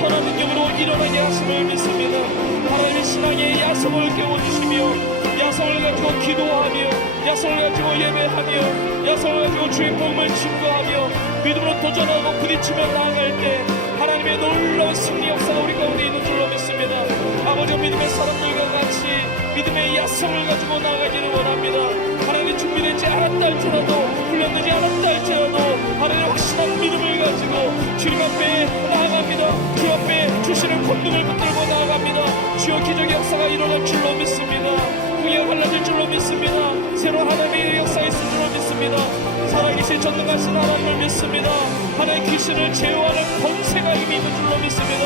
선한 능력으로 일어나게 하심을 믿습니다. 하나님의 신앙의 야성을 깨워주시며 야성을 가지고 기도하며 야성을 가지고 예배하며 야성을 가지고 주의 복음을 증거하며 믿음으로 도전하고 부딪히며 나아갈 때 하나님의 놀라운 승리 역사가 우리 가운데 있는 줄로 믿습니다. 아버지, 믿음의 사람들과 같이 믿음의 야성을 가지고 나아가기를 원합니다. 하나님이 준비되지 않았다 할지라도 훈련되지 않았다 할지라도 하나님의 확실한 믿음을 가지고 주님 앞에 나아갑니다. 주 앞에 주시는 권능을 붙들고 나아갑니다. 주여 기적의 역사가 일어날 줄로 믿습니다. 공의가 갈라질 줄로 믿습니다. 새로운 하나님의 역사가 있을 줄로 믿습니다. 살아계신 전능하신 하나님을 믿습니다. 하나님 귀신을 제어하는 권세가 이미 있는 줄로 믿습니다.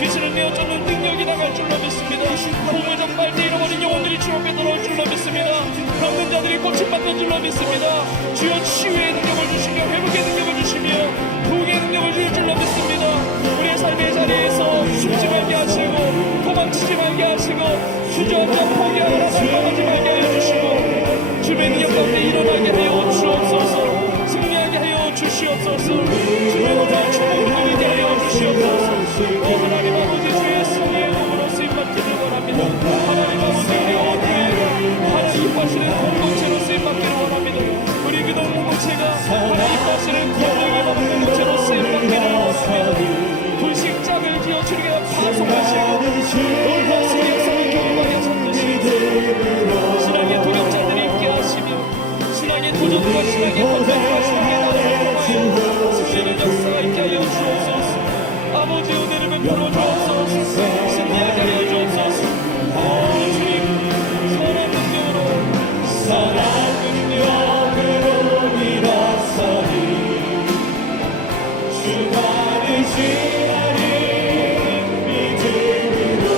귀신을 내어쫓는 능력이 나갈 줄로 믿습니다. 복음을 전파할 때 잃어버린 영혼들이 주 앞에 돌아올 줄로 믿습니다. 병든 자들이 고침받는 줄로 믿습니다. 주여 치유의 능력을 주시며 회복의 능력을 주시며 부흥의 능력을 주실 줄로 믿습니다. 우리의 삶의 자리에서 숨지 말게 하시고 도망치지 말게 하시고 주저앉아 포기하거나 낙방하지 말게 하여 주시고 주의 능력 가운데 일어나게 하여 주옵소서. 승리하게 하여 주시옵소서. 주의 노자 축복을 누리게 하여 주시옵소서. 하나님 아버지, 주의 승리의 몸으로 쓰임받기를 원합니다. 하나님 아버지, 우리 교회가 하나님 이뻐하시는 공동체로 쓰임받기를 원합니다. 우리 기도 공동체가 하나님 이뻐하시는 권능이 받는 공동체로 쓰임받기를 원합니다. 불식장을 지어 주님께 파송하시고 놀라운 역사를 경험하게 하셨듯이 신앙의 도전자들이 있게 하시며 신앙의 도전과 신앙의 권능과 신앙의 나라를 통하여 승리의 역사가 있게 하여 주옵소서. 아버지, 은혜를 베풀어 주옵소서. 승리하게 하여 주옵소서. 주님, 선한 능력으로 선한 능력으로 일어서니 주가 되시나니 믿음으로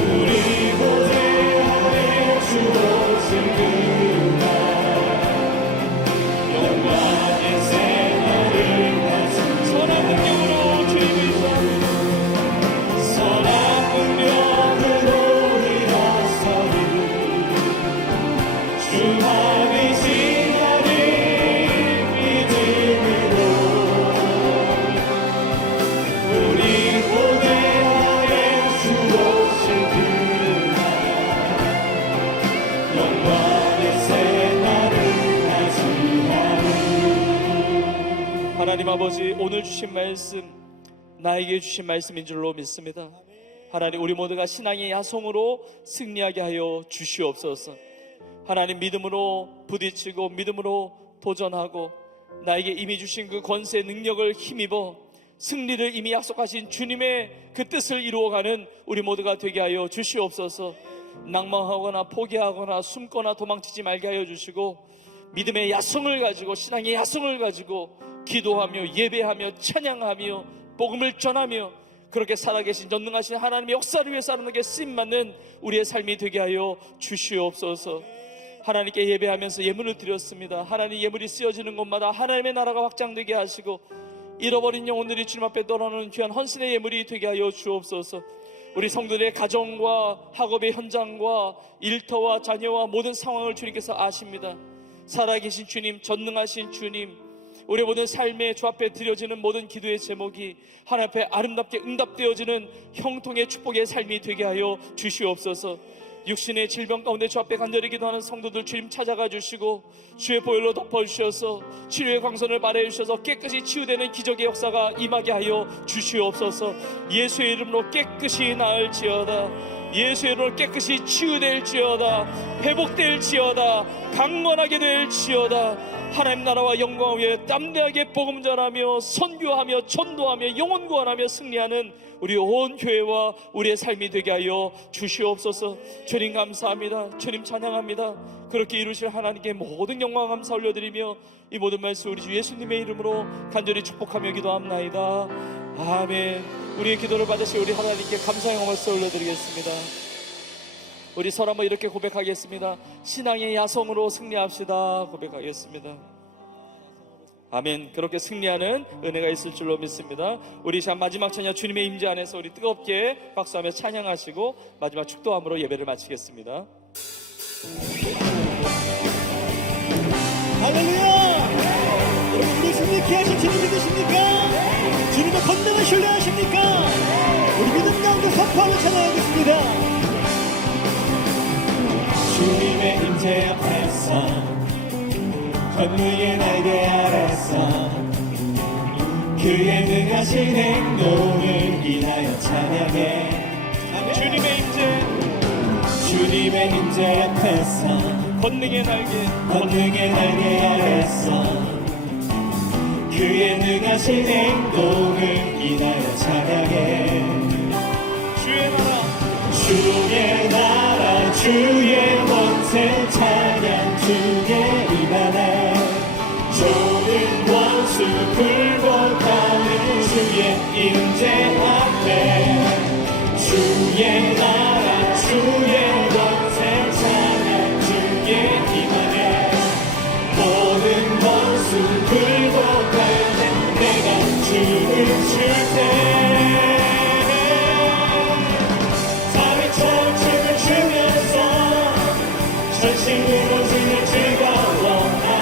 우리 고대하에 주어진 그날 영광의 새날을 맞은 선한 능력으로 주님이서 선한 능력으로 일어서니 주가 되시나니 믿음으로 우리 고대하에 주어진 그날 영광의 새날을 맞이하리. 하나님 아버지, 오늘 주신 말씀 나에게 주신 말씀인 줄로 믿습니다. 하나님, 우리 모두가 신앙의 야성으로 승리하게 하여 주시옵소서. 하나님, 믿음으로 부딪히고 믿음으로 도전하고 나에게 이미 주신 그 권세 능력을 힘입어 승리를 이미 약속하신 주님의 그 뜻을 이루어가는 우리 모두가 되게 하여 주시옵소서. 낭망하거나 포기하거나 숨거나 도망치지 말게 하여 주시고 믿음의 야성을 가지고 신앙의 야성을 가지고 기도하며 예배하며 찬양하며 복음을 전하며 그렇게 살아계신 전능하신 하나님의 역사를 위해 살아나게 쓰임받는 우리의 삶이 되게 하여 주시옵소서. 하나님께 예배하면서 예물을 드렸습니다. 하나님, 예물이 쓰여지는 곳마다 하나님의 나라가 확장되게 하시고 잃어버린 영혼들이 주님 앞에 떠나는 귀한 헌신의 예물이 되게 하여 주옵소서. 우리 성도들의 가정과 학업의 현장과 일터와 자녀와 모든 상황을 주님께서 아십니다. 살아계신 주님, 전능하신 주님, 우리 모든 삶의 주 앞에 드려지는 모든 기도의 제목이 하나님 앞에 아름답게 응답되어지는 형통의 축복의 삶이 되게 하여 주시옵소서. 육신의 질병 가운데 주 앞에 간절히 기도하는 성도들 주님 찾아가 주시고 주의 보혈로 덮어주셔서 치료의 광선을 발해 주셔서 깨끗이 치유되는 기적의 역사가 임하게 하여 주시옵소서. 예수의 이름으로 깨끗이 나을지어다. 예수의 이름으로 깨끗이 치유될지어다. 회복될지어다. 강건하게 될지어다. 하나님 나라와 영광 위에 담대하게 복음 전하며 선교하며 전도하며 영혼 구원하며 승리하는 우리 온 교회와 우리의 삶이 되게 하여 주시옵소서. 주님 감사합니다. 주님 찬양합니다. 그렇게 이루실 하나님께 모든 영광 감사 올려드리며 이 모든 말씀 우리 주 예수님의 이름으로 간절히 축복하며 기도합나이다. 아멘. 우리의 기도를 받으실 우리 하나님께 감사의 말씀 올려드리겠습니다. 우리 서로 한번 이렇게 고백하겠습니다. 신앙의 야성으로 승리합시다. 고백하겠습니다. 아멘. 그렇게 승리하는 은혜가 있을 줄로 믿습니다. 우리 자 마지막 찬양 주님의 임재 안에서 우리 뜨겁게 박수하며 찬양하시고 마지막 축도함으로 예배를 마치겠습니다. 할렐루야! 여러분, 우리 승리케 하신 주님 믿으십니까? 주님의 권능을 신뢰하십니까? 우리 믿음 가운데 선포하며 찬양하겠습니다. 주님의 임재 앞에서 권능의 날개 아래서 그의 능하신 행동을 인하여 찬양해. 주님의 임재 앞에서 권능의 날개 아래서 그의 능하신 행동을 인하여 찬양해. 주의 나라 주의 권세 찬양 주의 임하네. 모든 원수 굴복하는 주의 임재 앞에 주의 나라 주의 권세 찬양 주의 임하네. 모든 원수 굴복할 때 내가 춤을 출 때 다윗처럼 춤을 추면서 전심으로 주를 즐거워하라.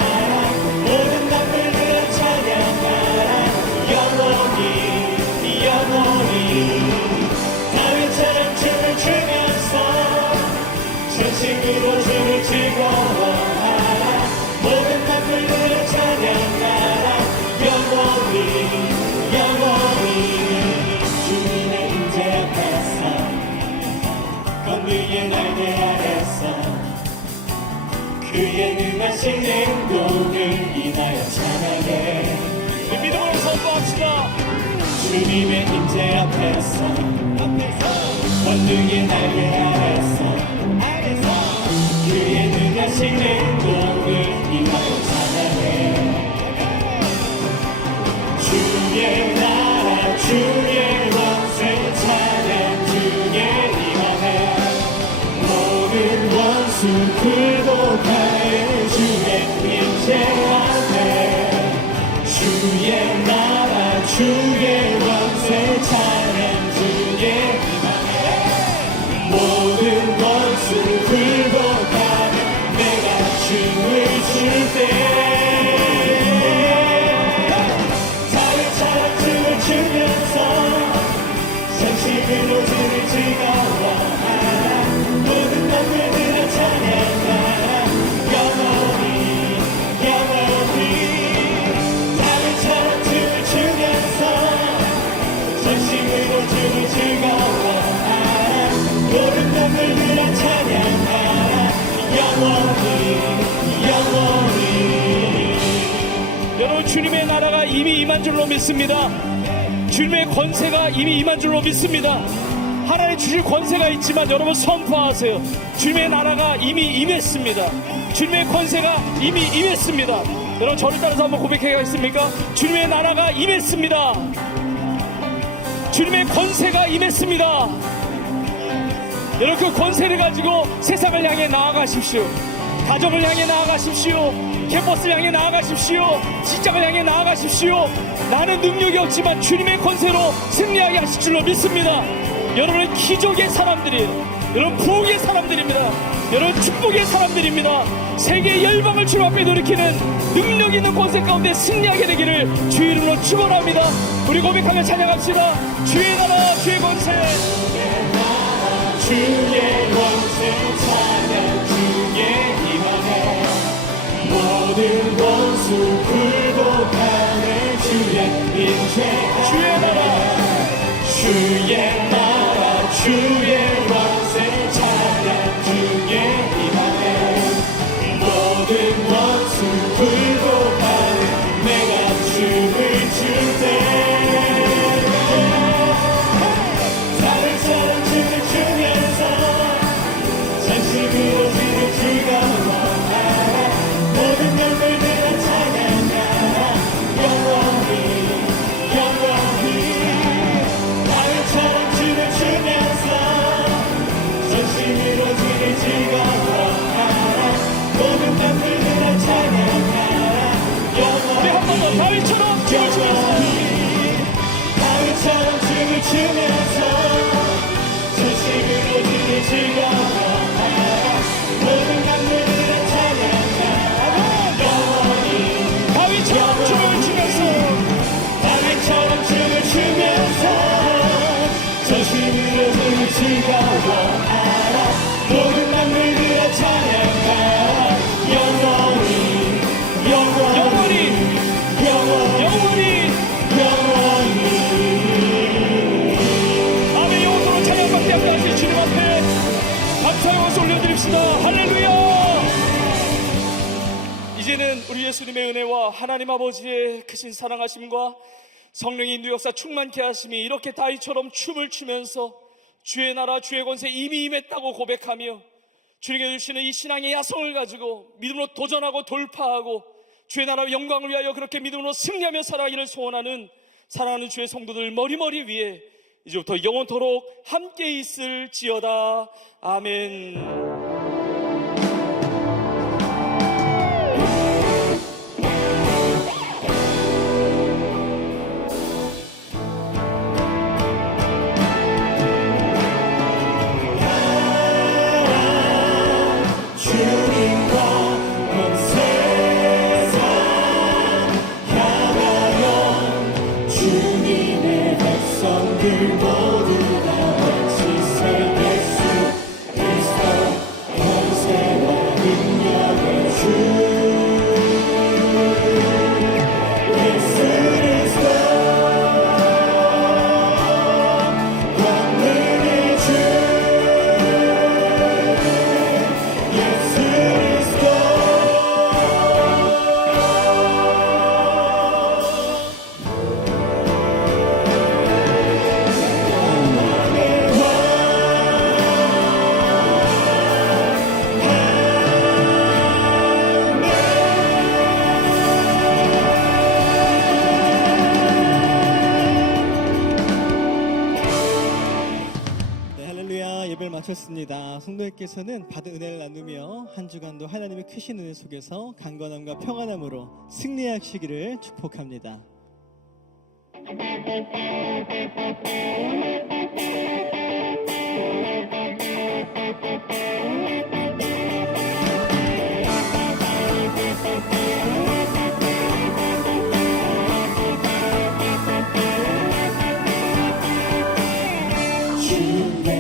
모든 나물들을 찬양하라. 영원히 영원히 다윗처럼 춤을 추면서 전심으로 주를 즐거워하라. 모든 나물들을 찬양하라. 영원히 영원히 주님의 임재 앞에서 권능의 날개 아래서 그의 능하신 행동을 인하여 찬양해. 믿음으로 선포합시다. 주님의 임재 앞에서 권능의 날개 아래서 그의 능하신 행동을 인하여 찬양해. 주의 나라 주의 권세 찬양 주의 임하네. 모든 원수 굴복하여 주의 임재 앞에 주의 나라 주의 권세 찬양 주의 임하네. 모든 원수 굴복하여 내가 춤을 출 때 다윗처럼 춤을 추면서 전심으로 주를 즐거워하라. 모든 나물들을 찬양하라. 영원히 영원히 다윗처럼 춤을 추면서 전심으로 주를 즐거워하라. 모든 나물들을 찬양하라. 영원히 영원히. 여러분, 주님의 나라가 이미 임한 줄로 믿습니다. 주님의 권세가 이미 임한 줄로 믿습니다. 하나님 주실 권세가 있지만 여러분 선포하세요. 주님의 나라가 이미 임했습니다. 주님의 권세가 이미 임했습니다. 여러분 저를 따라서 한번 고백하겠습니까? 주님의 나라가 임했습니다. 주님의 권세가 임했습니다. 여러분 그 권세를 가지고 세상을 향해 나아가십시오. 가정을 향해 나아가십시오. 캠퍼스를 향해 나아가십시오. 직장을 향해 나아가십시오. 나는 능력이 없지만 주님의 권세로 승리하게 하실 줄로 믿습니다. 여러분은 기적의 사람들이에요. 여러분 부흥의 사람들입니다. 여러분 축복의 사람들입니다. 세계 열방을 주님 앞에 돌이키는 능력 있는 권세 가운데 승리하게 되기를 주의 이름으로 축원합니다. 우리 고백하며 찬양합시다. 주의 나라 주의 권세 주의 권세 찬양 주의 임하네. 모든 원수 굴복하네. 주의 임재 주의 나라 주의 나라 주의 권세 찬양 주의 임하네. 모든 원수 굴복하네. 내가 춤을 출 때 다윗처럼 춤을 추면서 전심으로 주를 즐거워하라. 모든 영물들을 찬양하라. 영원히 영원히 다윗처럼 춤을 추면서 전심으로 주를 즐거워하라. 모든 영물들을 찬양하라. 우리 한 번 더 다윗처럼 춤을 추면서 다윗처럼 춤을 추면서 전심으로 주를 즐거워하라. 모든 강물들을 찬양하라. 영원히 다윗처럼 춤을 추면서 다윗처럼 춤을 드립시다. 할렐루야. 이제는 우리 예수님의 은혜와 하나님 아버지의 크신 사랑하심과 성령의 인도 역사 충만케 하심이 이렇게 다윗처럼 춤을 추면서 주의 나라 주의 권세 이미 임했다고 고백하며 주님께 주시는 이 신앙의 야성을 가지고 믿음으로 도전하고 돌파하고 주의 나라의 영광을 위하여 그렇게 믿음으로 승리하며 살아가기를 소원하는 사랑하는 주의 성도들 머리머리 위에 이제부터 영원토록 함께 있을지어다. 아멘. 예배를 마쳤습니다. 성도님께서는 받은 은혜를 나누며 한 주간도 하나님의 크신 은혜 속에서 강건함과 평안함으로 승리하시기를 축복합니다. 주의